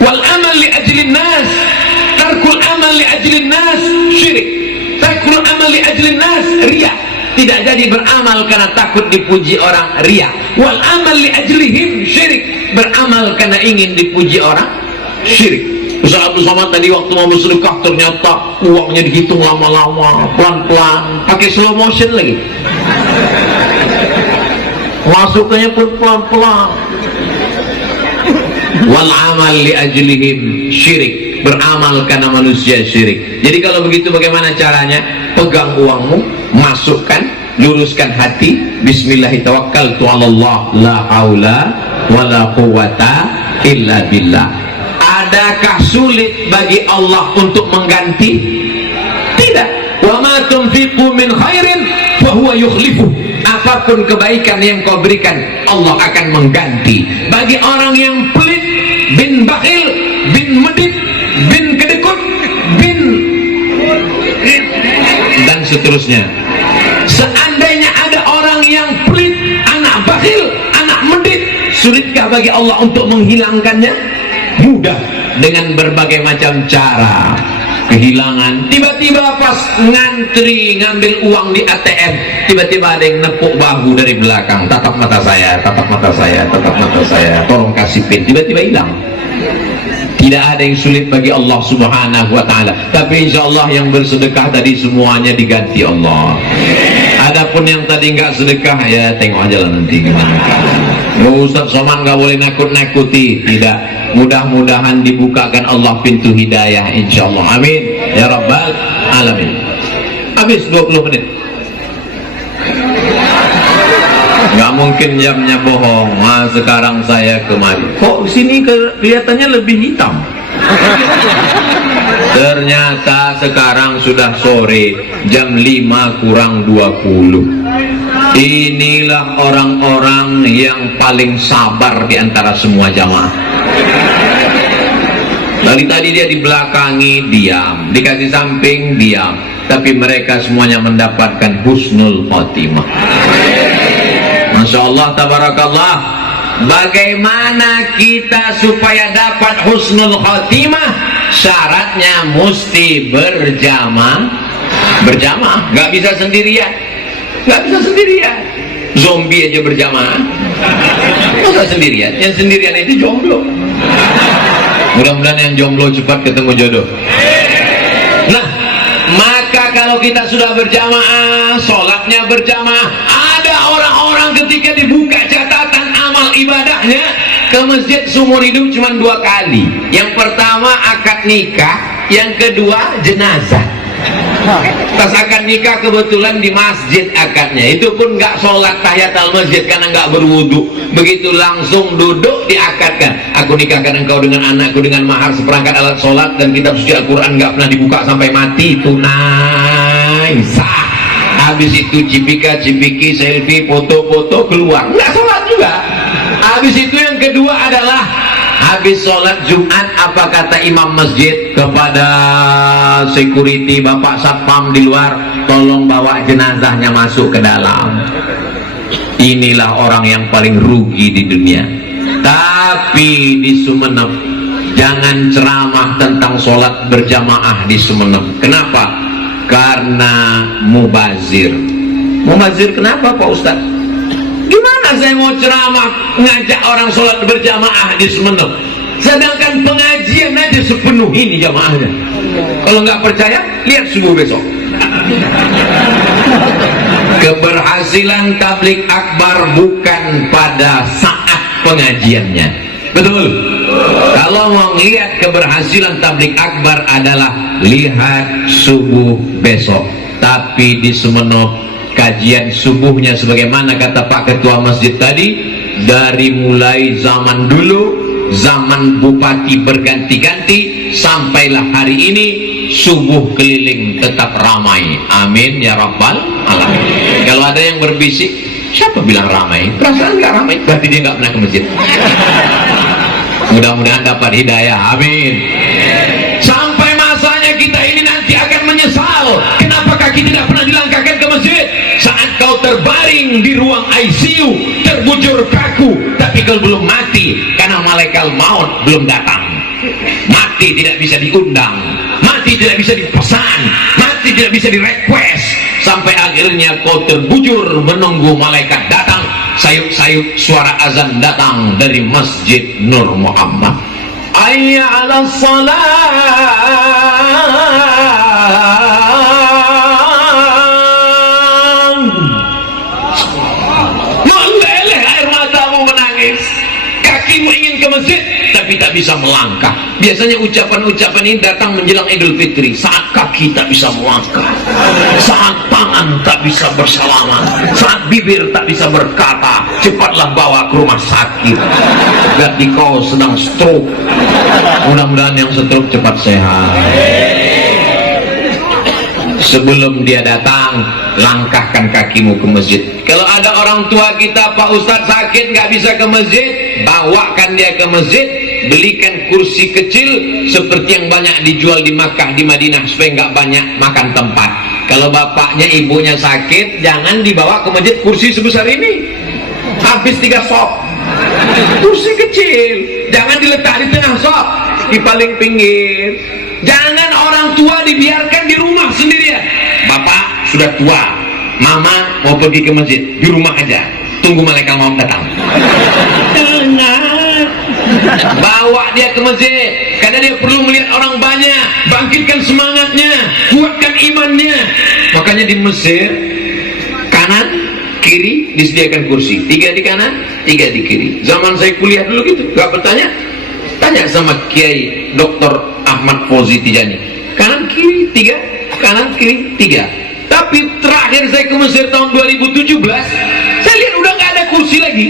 Wal amal li ajlin nas, tarkul amal li ajlin nas syirik. Tarkul amal li ajlin nas riya. Tidak jadi beramal karena takut dipuji orang, riya. Wal amal li ajlihim syirik. Beramal karena ingin dipuji orang, syirik. Ustaz Abdul Somad tadi waktu mau bersedekah ternyata uangnya dihitung lama-lama, pelan-pelan, pakai slow motion lagi. Masuknya pun pelan-pelan. Wal amal li ajlihim syirik. Beramal karena manusia syirik. Jadi kalau begitu bagaimana caranya? Pegang uangmu, masukkan, luruskan hati, bismillahirrahmanirrahim, la haula wala quwata illa billah. Adakah sulit bagi Allah untuk mengganti? Tidak. Wa ma tunfiqu min khairin fa huwa yukhlifu. Apapun kebaikan yang kau berikan, Allah akan mengganti. Bagi orang yang pelit, bin bakhil, bin medit, bin kedekut, bin dan seterusnya. Seandainya ada orang yang pelit, anak bakhil, anak medit, sulitkah bagi Allah untuk menghilangkannya? Mudah, dengan berbagai macam cara. Kehilangan, tiba-tiba pas ngantri ngambil uang di ATM, tiba-tiba ada yang nepuk bahu dari belakang, tatap mata saya, tatap mata saya, tatap mata saya, tolong kasih PIN, tiba-tiba hilang. Tidak ada yang sulit bagi Allah Subhanahu wa ta'ala. Tapi insya Allah yang bersedekah tadi semuanya diganti Allah. Adapun yang tadi nggak sedekah, ya tengok aja lah nanti gimana. Ustaz Somad nggak boleh nakut-nakuti. Tidak. Mudah-mudahan dibukakan Allah pintu hidayah insya Allah. Amin ya rabbal alamin. Habis 20 menit. Nggak mungkin jamnya bohong. Sekarang saya kemari. Kok sini kelihatannya lebih hitam? Ternyata sekarang sudah sore, jam 5 kurang 20. Inilah orang-orang yang paling sabar di antara semua jamaah. Dari tadi dia dibelakangi, diam, dikasih samping, diam, tapi mereka semuanya mendapatkan husnul khotimah. Masya Allah, tabarakallah. Bagaimana kita supaya dapat husnul khotimah? Syaratnya mesti berjamaah, nggak bisa sendirian, zombie aja berjamaah, masa sendirian? Yang sendirian itu jomblo. Mudah-mudahan yang jomblo cepat ketemu jodoh. Nah, maka kalau kita sudah berjamaah, sholatnya berjamaah, ada orang-orang ketika dibuka catatan amal ibadahnya ke masjid seumur hidup cuma 2 kali. Yang pertama akad nikah, yang kedua jenazah. Pas akad nikah kebetulan di masjid akadnya, itu pun nggak sholat tahiyatul masjid karena nggak berwudu. Begitu langsung duduk diakadkan, aku nikahkan engkau dengan anakku dengan mahar seperangkat alat sholat dan kitab suci Al-Quran, nggak pernah dibuka sampai mati, tunai sah. Habis itu cipika-cipiki, selfie, foto-foto, keluar, nggak sholat juga. Habis itu yang kedua adalah habis sholat Jumat, apa kata imam masjid kepada security, bapak satpam di luar, tolong bawa jenazahnya masuk ke dalam. Inilah orang yang paling rugi di dunia. Tapi di Sumeneb jangan ceramah tentang sholat berjamaah di Sumeneb. Kenapa? Karena mubazir. Mubazir kenapa Pak Ustadz? Gimana saya mau ceramah ngajak orang sholat berjamaah di Sumeneb, sedangkan pengajian aja sepenuh ini jamaahnya? Kalau nggak percaya, lihat subuh besok. Keberhasilan tabligh akbar bukan pada saat pengajiannya, betul? Kalau mau lihat keberhasilan tabligh akbar adalah lihat subuh besok. Tapi di Sumeneb kajian subuhnya sebagaimana kata Pak Ketua Masjid tadi, dari mulai zaman dulu, zaman bupati berganti-ganti, sampailah hari ini subuh keliling tetap ramai. Amin ya rabbal alamin. Kalau ada yang berbisik, siapa bilang ramai? Perasaan nggak ramai, berarti dia nggak pernah ke masjid. Mudah-mudahan dapat hidayah, amin. Sampai masanya kita ini nanti akan menyesal kenapa kaki tidak pernah dilangkahkan ke masjid. Saat kau terbaring di ruang ICU, terbujur kaku, tapi kau belum mati karena malaikat maut belum datang. Mati tidak bisa diundang, mati tidak bisa dipesan, mati tidak bisa direquest, sampai akhirnya kau terbujur menunggu malaikat datang. Sayup-sayup suara azan datang dari Masjid Nur Muhammad. Hayya 'alas salat. Meleleh air matamu menangis. Kakimu ingin ke masjid tapi tak bisa melangkah. Biasanya ucapan-ucapan ini datang menjelang Idul Fitri, saat kaki tak bisa melangkah, saat tangan tak bisa bersalaman, saat bibir tak bisa berkata, cepatlah bawa ke rumah sakit. Berarti kau sedang stroke. Mudah-mudahan yang stroke cepat sehat. Sebelum dia datang, langkahkan kakimu ke masjid. Kalau ada orang tua kita, Pak Ustadz sakit nggak bisa ke masjid, bawakan dia ke masjid, belikan kursi kecil seperti yang banyak dijual di Makkah, di Madinah, supaya nggak banyak makan tempat. Kalau bapaknya ibunya sakit, jangan dibawa ke masjid kursi sebesar ini, habis 3 sop. Kursi kecil, jangan diletak di tengah sop, di paling pinggir. Jangan orang tua dibiarkan di rumah sendirian. Bapak sudah tua, mama mau pergi ke masjid, di rumah aja, tunggu malaikat maut datang. Bawa dia ke masjid, karena dia perlu melihat orang banyak. Bangkitkan semangatnya, kuatkan imannya. Makanya di Mesir, kanan kiri disediakan kursi, 3 di kanan, 3 di kiri. Zaman saya kuliah dulu gitu, gak bertanya, tanya sama Kiai Dr. Ahmad Fauzi Tijani, kanan kiri 3, kanan kiri 3. Tapi terakhir saya ke Mesir tahun 2017, saya lihat udah nggak ada kursi lagi,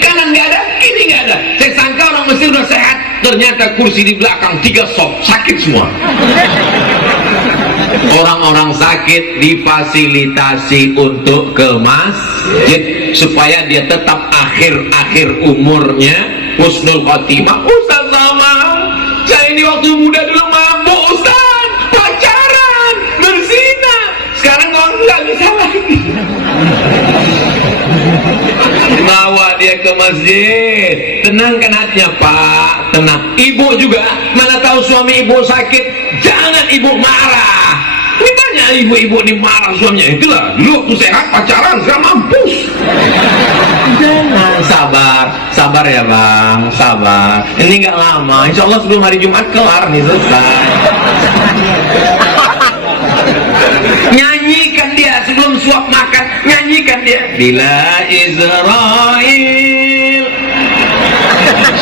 kanan nggak ada, kiri nggak ada. Saya sangka orang Mesir udah sehat, ternyata kursi di belakang 3 sop, sakit semua. Orang-orang sakit difasilitasi untuk ke masjid supaya dia tetap akhir-akhir umurnya husnul khotimah. Ustaz sama, saya ini waktu muda dulu mabuk Ustaz, pacaran, berzina, sekarang nggak bisa lagi. boleh ke masjid. Tenangkan hatinya, Pak, tenang. Ibu juga, mana tahu suami ibu sakit, jangan ibu marah. Ini banyak ibu-ibu ini marah suaminya. Itulah, dulu tuh sehat pacaran, sekarang mampus. Jangan, sabar ya bang, sabar. Ini nggak lama, insya Allah sebelum hari Jumat kelar nih, selesai. Nyanyikan dia sebelum suap makan, nyanyikan dia. Bila Israel.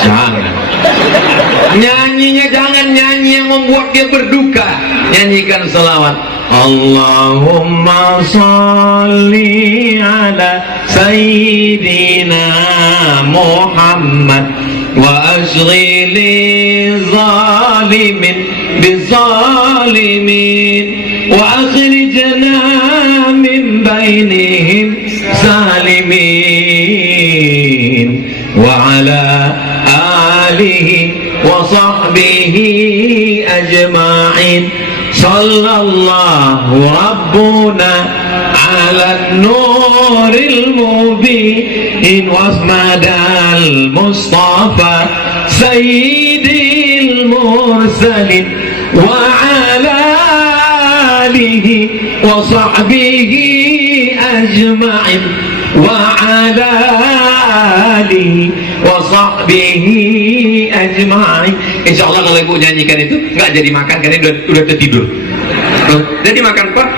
Jangan. Nyanyinya jangan nyanyi yang membuat dia berduka. Nyanyikan selawat. Allahumma salli ala Sayyidina Muhammad wa ashghili zalimin bizalimin wa akhrijna min bainihim salimin wa ala alihi wa sahbihi ajma'in. Sallallahu Rabbuna ala nuril mubin wasmadal Mustafa Sayyidil Mursalin wa ala alihi wa sahbihi ajma'in wa ala alihi wa sahbihi ajma'in. Insyaallah kalau ibu nyanyikan itu nggak jadi makan karena udah tertidur. Jadi makan Pak.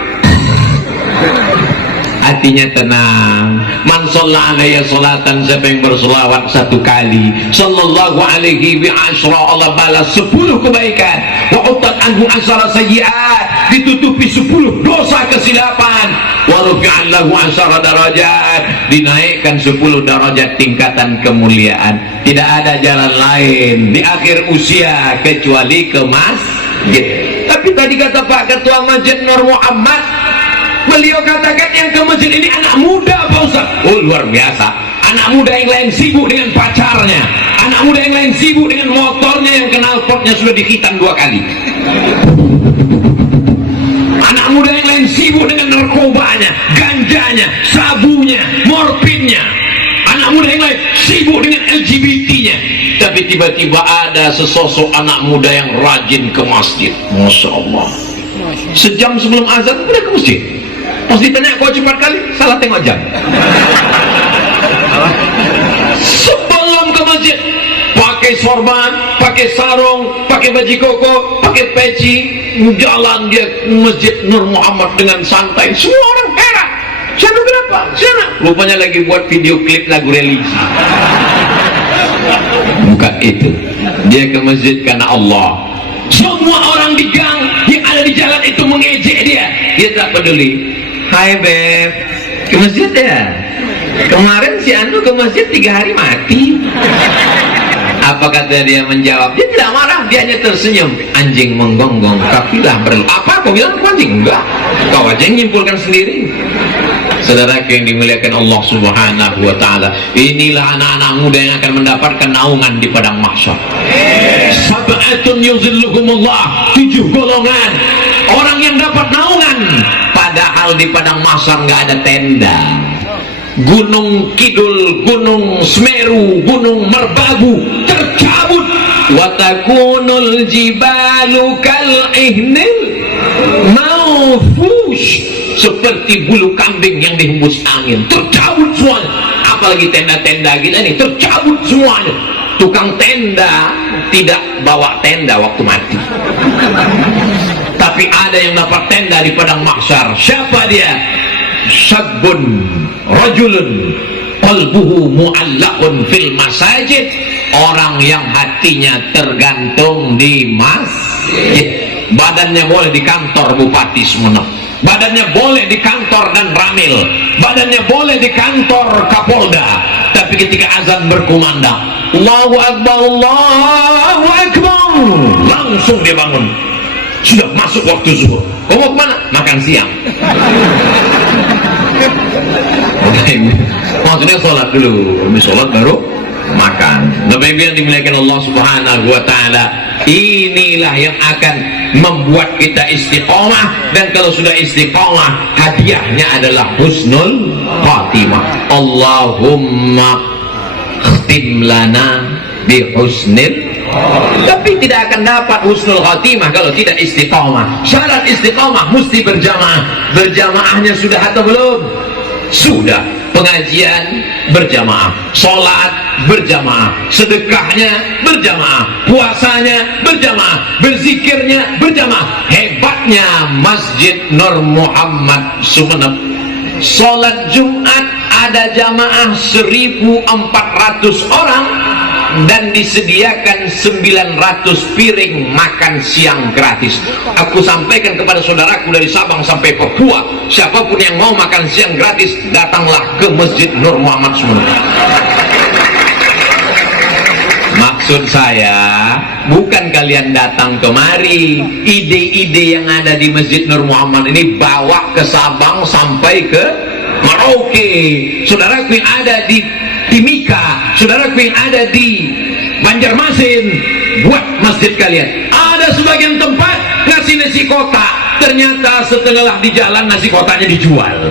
Hatinya tenang. Man shalla alaiya salatan, siapa yang berselawat satu kali, sallallahu alaihi wa asyra, Allah balas 10 kebaikan. Wa utat anhu asyara sayyi'at, ditutupi 10 dosa kesilapan. Wa rufi'an lahu asyara darajat, dinaikkan 10 derajat tingkatan kemuliaan. Tidak ada jalan lain di akhir usia kecuali ke masjid. Tapi tadi kata Pak Ketua Masjid Nur Muhammad, beliau katakan yang ke masjid ini anak muda Pak Ustaz. Oh luar biasa. Anak muda yang lain sibuk dengan pacarnya, anak muda yang lain sibuk dengan motornya yang knalpotnya sudah dihitam 2 kali. Anak muda yang lain sibuk dengan narkobanya, ganjanya, sabunya, morfinnya. Anak muda yang lain sibuk dengan LGBT-nya. Tapi tiba-tiba ada sesosok anak muda yang rajin ke masjid. Masya Allah. Sejam sebelum azan udah ke masjid. Pas ditanya kau cepat kali, salah tengok jam. Sebelum ke masjid, pakai sorban, pakai sarung, pakai baju koko, pakai peci, jalan dia ke Masjid Nur Muhammad dengan santai. Semua orang heran. Sana berapa? Sana. Rupanya lagi buat video klip lagu religi. Bukan itu. Dia ke masjid karena Allah. Semua orang di gang yang ada di jalan itu mengejek dia. Dia tak peduli. Hai Beb, ke masjid ya? Kemarin si Anu ke masjid 3 hari mati. Apa kata dia menjawab? Dia tidak marah, dia hanya tersenyum. Anjing menggonggong, kafilah berlalu. Apa kau bilang anjing? Enggak. Kau aja yang nyimpulkan sendiri. Saudara yang dimuliakan Allah Subhanahu wa taala, inilah anak-anak muda yang akan mendapatkan naungan di padang mahsyar. Sab'atun yuzilluhumullah, 7 golongan orang yang dapat naungan, padahal di padang mahsyar nggak ada tenda. Gunung Kidul, Gunung Semeru, Gunung Merbabu tercabut. Wa takunul jibalu kal ihnil maufush, seperti bulu kambing yang dihembus angin, tercabut semuanya. Apalagi tenda-tenda kita ini tercabut semuanya. Tukang tenda tidak bawa tenda waktu mati. Tapi ada yang dapat tenda di padang mahsyar. Siapa dia? Syabun rajulun qalbuhu mu'allaqun fil masajid, orang yang hatinya tergantung di masjid. Badannya boleh di kantor Bupati Sumeneb, badannya boleh di kantor dan Ramil, badannya boleh di kantor Kapolda, tapi ketika azan berkumandang Allahu Akbar, Allahu Akbar, langsung dia bangun. Sudah masuk waktu zuhur. Kau mau kemana? Makan siang. Maksudnya sholat dulu, habis sholat baru makan. Bapak Ibu yang dimuliakan Allah Subhanahu wa taala, inilah yang akan membuat kita istiqomah, dan kalau sudah istiqomah hadiahnya adalah husnul khatimah. Allahumma khtim lana bi husnil, tapi tidak akan dapat husnul khatimah kalau tidak istiqamah. Syarat istiqamah mesti berjamaah. Berjamaahnya sudah atau belum? Sudah. Pengajian berjamaah, sholat berjamaah, sedekahnya berjamaah, puasanya berjamaah, berzikirnya berjamaah. Hebatnya Masjid Nur Muhammad Sumeneb, sholat Jumat ada jamaah 1.400 orang dan disediakan 900 piring makan siang gratis. Aku sampaikan kepada saudaraku dari Sabang sampai Papua, siapapun yang mau makan siang gratis, datanglah ke Masjid Nur Muhammad Sumeneb. Maksud saya bukan kalian datang kemari, ide-ide yang ada di Masjid Nur Muhammad ini bawa ke Sabang sampai ke Merauke. Saudaraku yang ada di Timika, saudaraku yang ada di Banjarmasin, buat masjid kalian. Ada sebagian tempat ngasih nasi kotak, ternyata setelah di jalan nasi kotaknya dijual.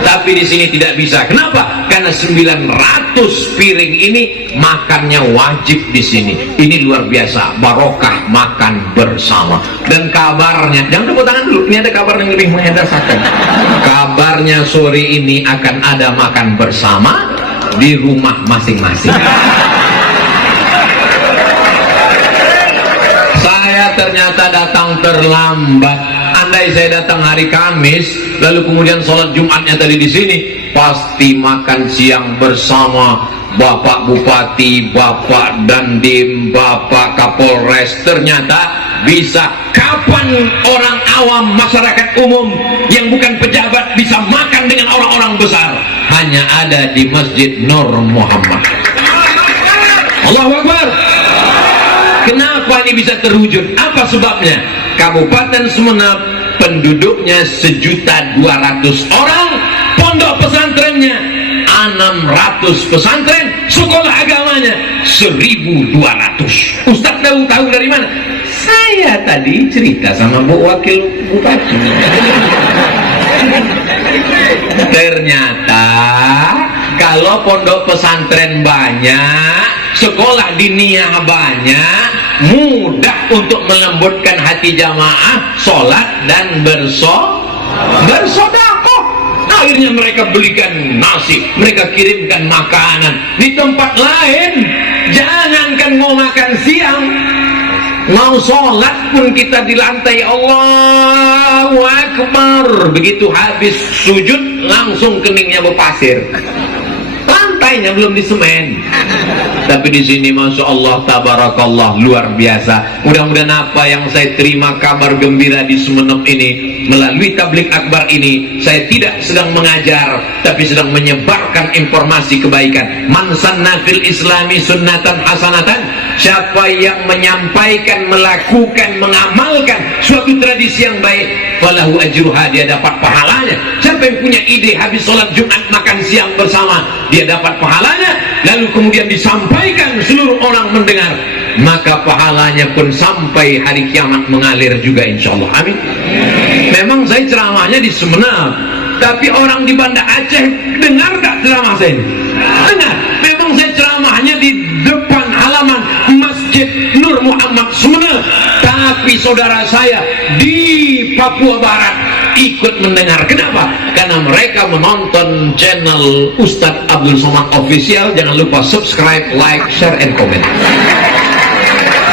Tapi di sini tidak bisa. Kenapa? Karena 900 piring ini makannya wajib di sini. Ini luar biasa, barokah makan bersama. Dan kabarnya, jangan tepuk tangan dulu. Ini ada kabar yang lebih mengedarkan. Kabarnya sore ini akan ada makan bersama di rumah masing-masing. Saya ternyata datang terlambat. Andai saya datang hari Kamis, lalu kemudian sholat Jumatnya tadi di sini, pasti makan siang bersama Bapak Bupati, Bapak Dandim, Bapak Kapolres. Ternyata bisa. Kapan orang awam, masyarakat umum yang bukan pejabat bisa makan dengan orang-orang besar? Hanya ada di Masjid Nur Muhammad. Allahu Akbar. Kenapa ini bisa terwujud? Apa sebabnya? Kabupaten Sumeneb penduduknya 1.200.000 orang, pondok pesantrennya 600 pesantren, sekolah agamanya 1.200. Ustaz tahu dari mana? Saya tadi cerita sama Bu Wakil Bupati. Ternyata kalau pondok pesantren banyak, sekolah diniyah banyak, mudah untuk melembutkan hati jamaah, sholat dan bersodakoh. Akhirnya mereka belikan nasi, mereka kirimkan makanan. Di tempat lain, jangankan mau makan siang, mau sholat pun kita di lantai, Allahu Akbar. Begitu habis sujud, langsung keningnya berpasir. Lantainya belum disemen. Tapi di sini Masya Allah, tabarakallah, luar biasa. Mudah-mudahan apa yang saya terima kabar gembira di Sumeneb ini, melalui tablik akbar ini, saya tidak sedang mengajar, tapi sedang menyebarkan informasi kebaikan. Man sanna fil islami sunnatan hasanatan, siapa yang menyampaikan, melakukan, mengamalkan suatu tradisi yang baik, falahu ajruha, dia dapat pahalanya. Siapa yang punya ide habis sholat Jumat makan siang bersama, dia dapat pahalanya, lalu kemudian disampaikan, seluruh orang mendengar, maka pahalanya pun sampai hari kiamat mengalir juga, insya Allah. Amin. Memang saya ceramahnya di Sumeneb, tapi orang di Banda Aceh dengar gak ceramah saya ini? Dengar. Memang saya ceramahnya di depan halaman Masjid Nur Muhammad Sumeneb, tapi saudara saya di Papua Barat ikut mendengar. Kenapa? Karena mereka menonton channel Ustadz Abdul Somad Official. Jangan lupa subscribe, like, share, and comment.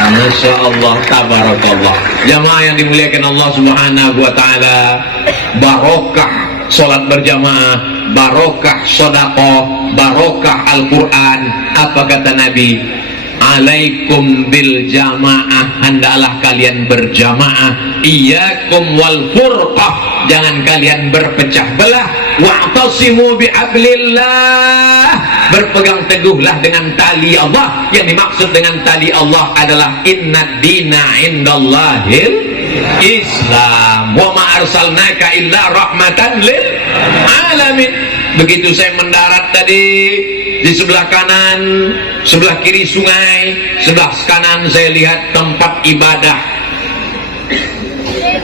Masya Allah, tabarakallah. Jamaah yang dimuliakan Allah Subhanahu wa ta'ala, barokah sholat berjamaah, barokah sedekah, barokah Al-Quran. Apa kata Nabi? Alaikum bil jamaah, hendaklah kalian berjamaah. Iyyakum wal furqah, jangan kalian berpecah belah. Wa'tasimu bihablillah, berpegang teguhlah dengan tali Allah. Yang dimaksud dengan tali Allah adalah innad dina indallahil Islam, wa ma arsalnaka illa rahmatan lil alamin. Begitu saya mendarat tadi, di sebelah kanan, sebelah kiri sungai, sebelah kanan saya lihat tempat ibadah.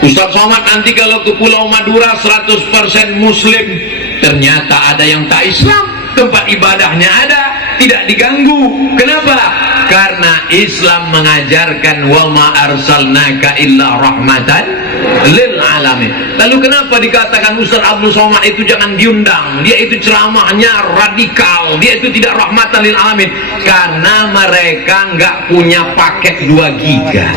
Ustaz Somad nanti kalau ke Pulau Madura 100% Muslim, ternyata ada yang tak Islam. Tempat ibadahnya ada, tidak diganggu. Kenapa? Karena Islam mengajarkan wa ma arsalnaka illa rahmatan lil alamin. Lalu kenapa dikatakan Ustaz Abdul Somad itu jangan diundang? Dia itu ceramahnya radikal, dia itu tidak rahmatan lil alamin. Karena mereka nggak punya paket 2 giga.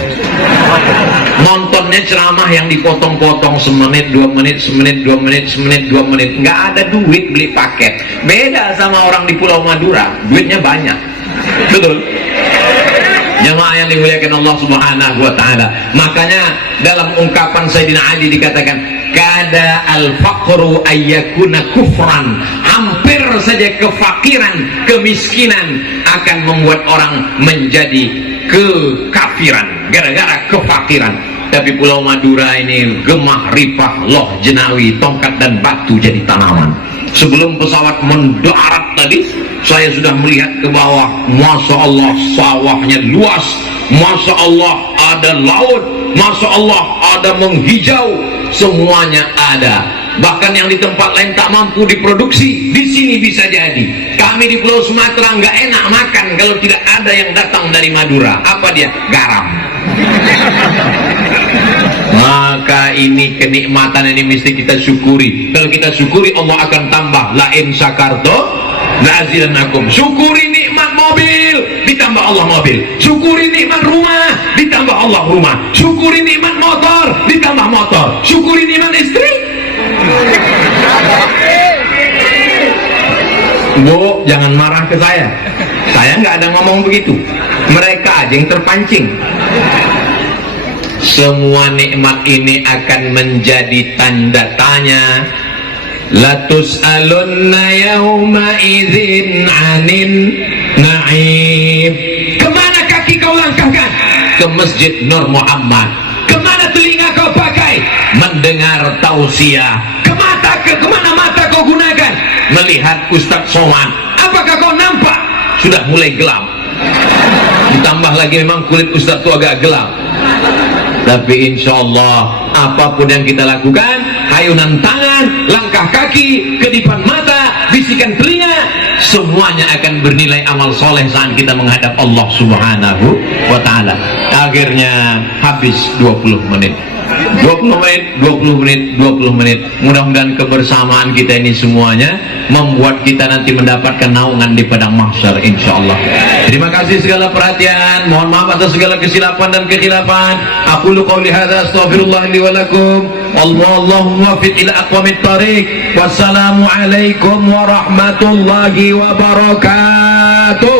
Nontonnya ceramah yang dipotong-potong semenit, 2 menit, semenit, 2 menit, semenit, 2 menit. Nggak ada duit beli paket. Beda sama orang di Pulau Madura, duitnya banyak. Betul? Jamaah yang dimuliakan Allah Subhanahu wa taala. Makanya dalam ungkapan Sayyidina Ali dikatakan kada al-faqru ayyakuna kufran. Hampir saja kefakiran, kemiskinan akan membuat orang menjadi kekafiran gara-gara kefakiran. Tapi Pulau Madura ini gemah ripah, loh jenawi, tongkat dan batu jadi tanaman. Sebelum pesawat mendarat tadi, saya sudah melihat ke bawah. Masya Allah, sawahnya luas. Masya Allah, ada laut. Masya Allah, ada menghijau. Semuanya ada. Bahkan yang di tempat lain tak mampu diproduksi, di sini bisa jadi. Kami di Pulau Sumatera nggak enak makan kalau tidak ada yang datang dari Madura. Apa dia? Garam. Maka ini kenikmatan ini mesti kita syukuri. Kalau kita syukuri, Allah akan tambah. La in syakarto la'azidannakum. Syukuri nikmat mobil, ditambah Allah mobil. Syukuri nikmat rumah, ditambah Allah rumah. Syukuri nikmat motor, ditambah motor. Syukuri nikmat istri. Bu, jangan marah ke saya. Saya nggak ada ngomong begitu. Mereka aja yang terpancing. Semua nikmat ini akan menjadi tanda tanya. Latus alunna yauma idzin anin na'im. Kemana kaki kau langkahkan? Ke Masjid Nur Muhammad. Kemana telinga kau pakai? Mendengar tausiah. Kemana mata kau gunakan? Melihat Ustaz Somad. Apakah kau nampak? Sudah mulai gelap. Ditambah lagi memang kulit Ustaz itu agak gelap. Tapi insya Allah apapun yang kita lakukan, hayunan tangan, langkah kaki, kedipan mata, bisikan telinga, semuanya akan bernilai amal soleh saat kita menghadap Allah Subhanahu wa ta'ala. Akhirnya habis 20 menit. 20 menit, 20 menit, 20 menit. Mudah-mudahan kebersamaan kita ini semuanya membuat kita nanti mendapatkan naungan di padang mahsyar insyaallah. Terima kasih segala perhatian. Mohon maaf atas segala kesilapan dan kekhilafan. Aqulu qouli hadza astaghfirullah li wa lakum. Wallahu muwaffiq ila aqwamit thariq. Wassalamu alaikum warahmatullahi wabarakatuh.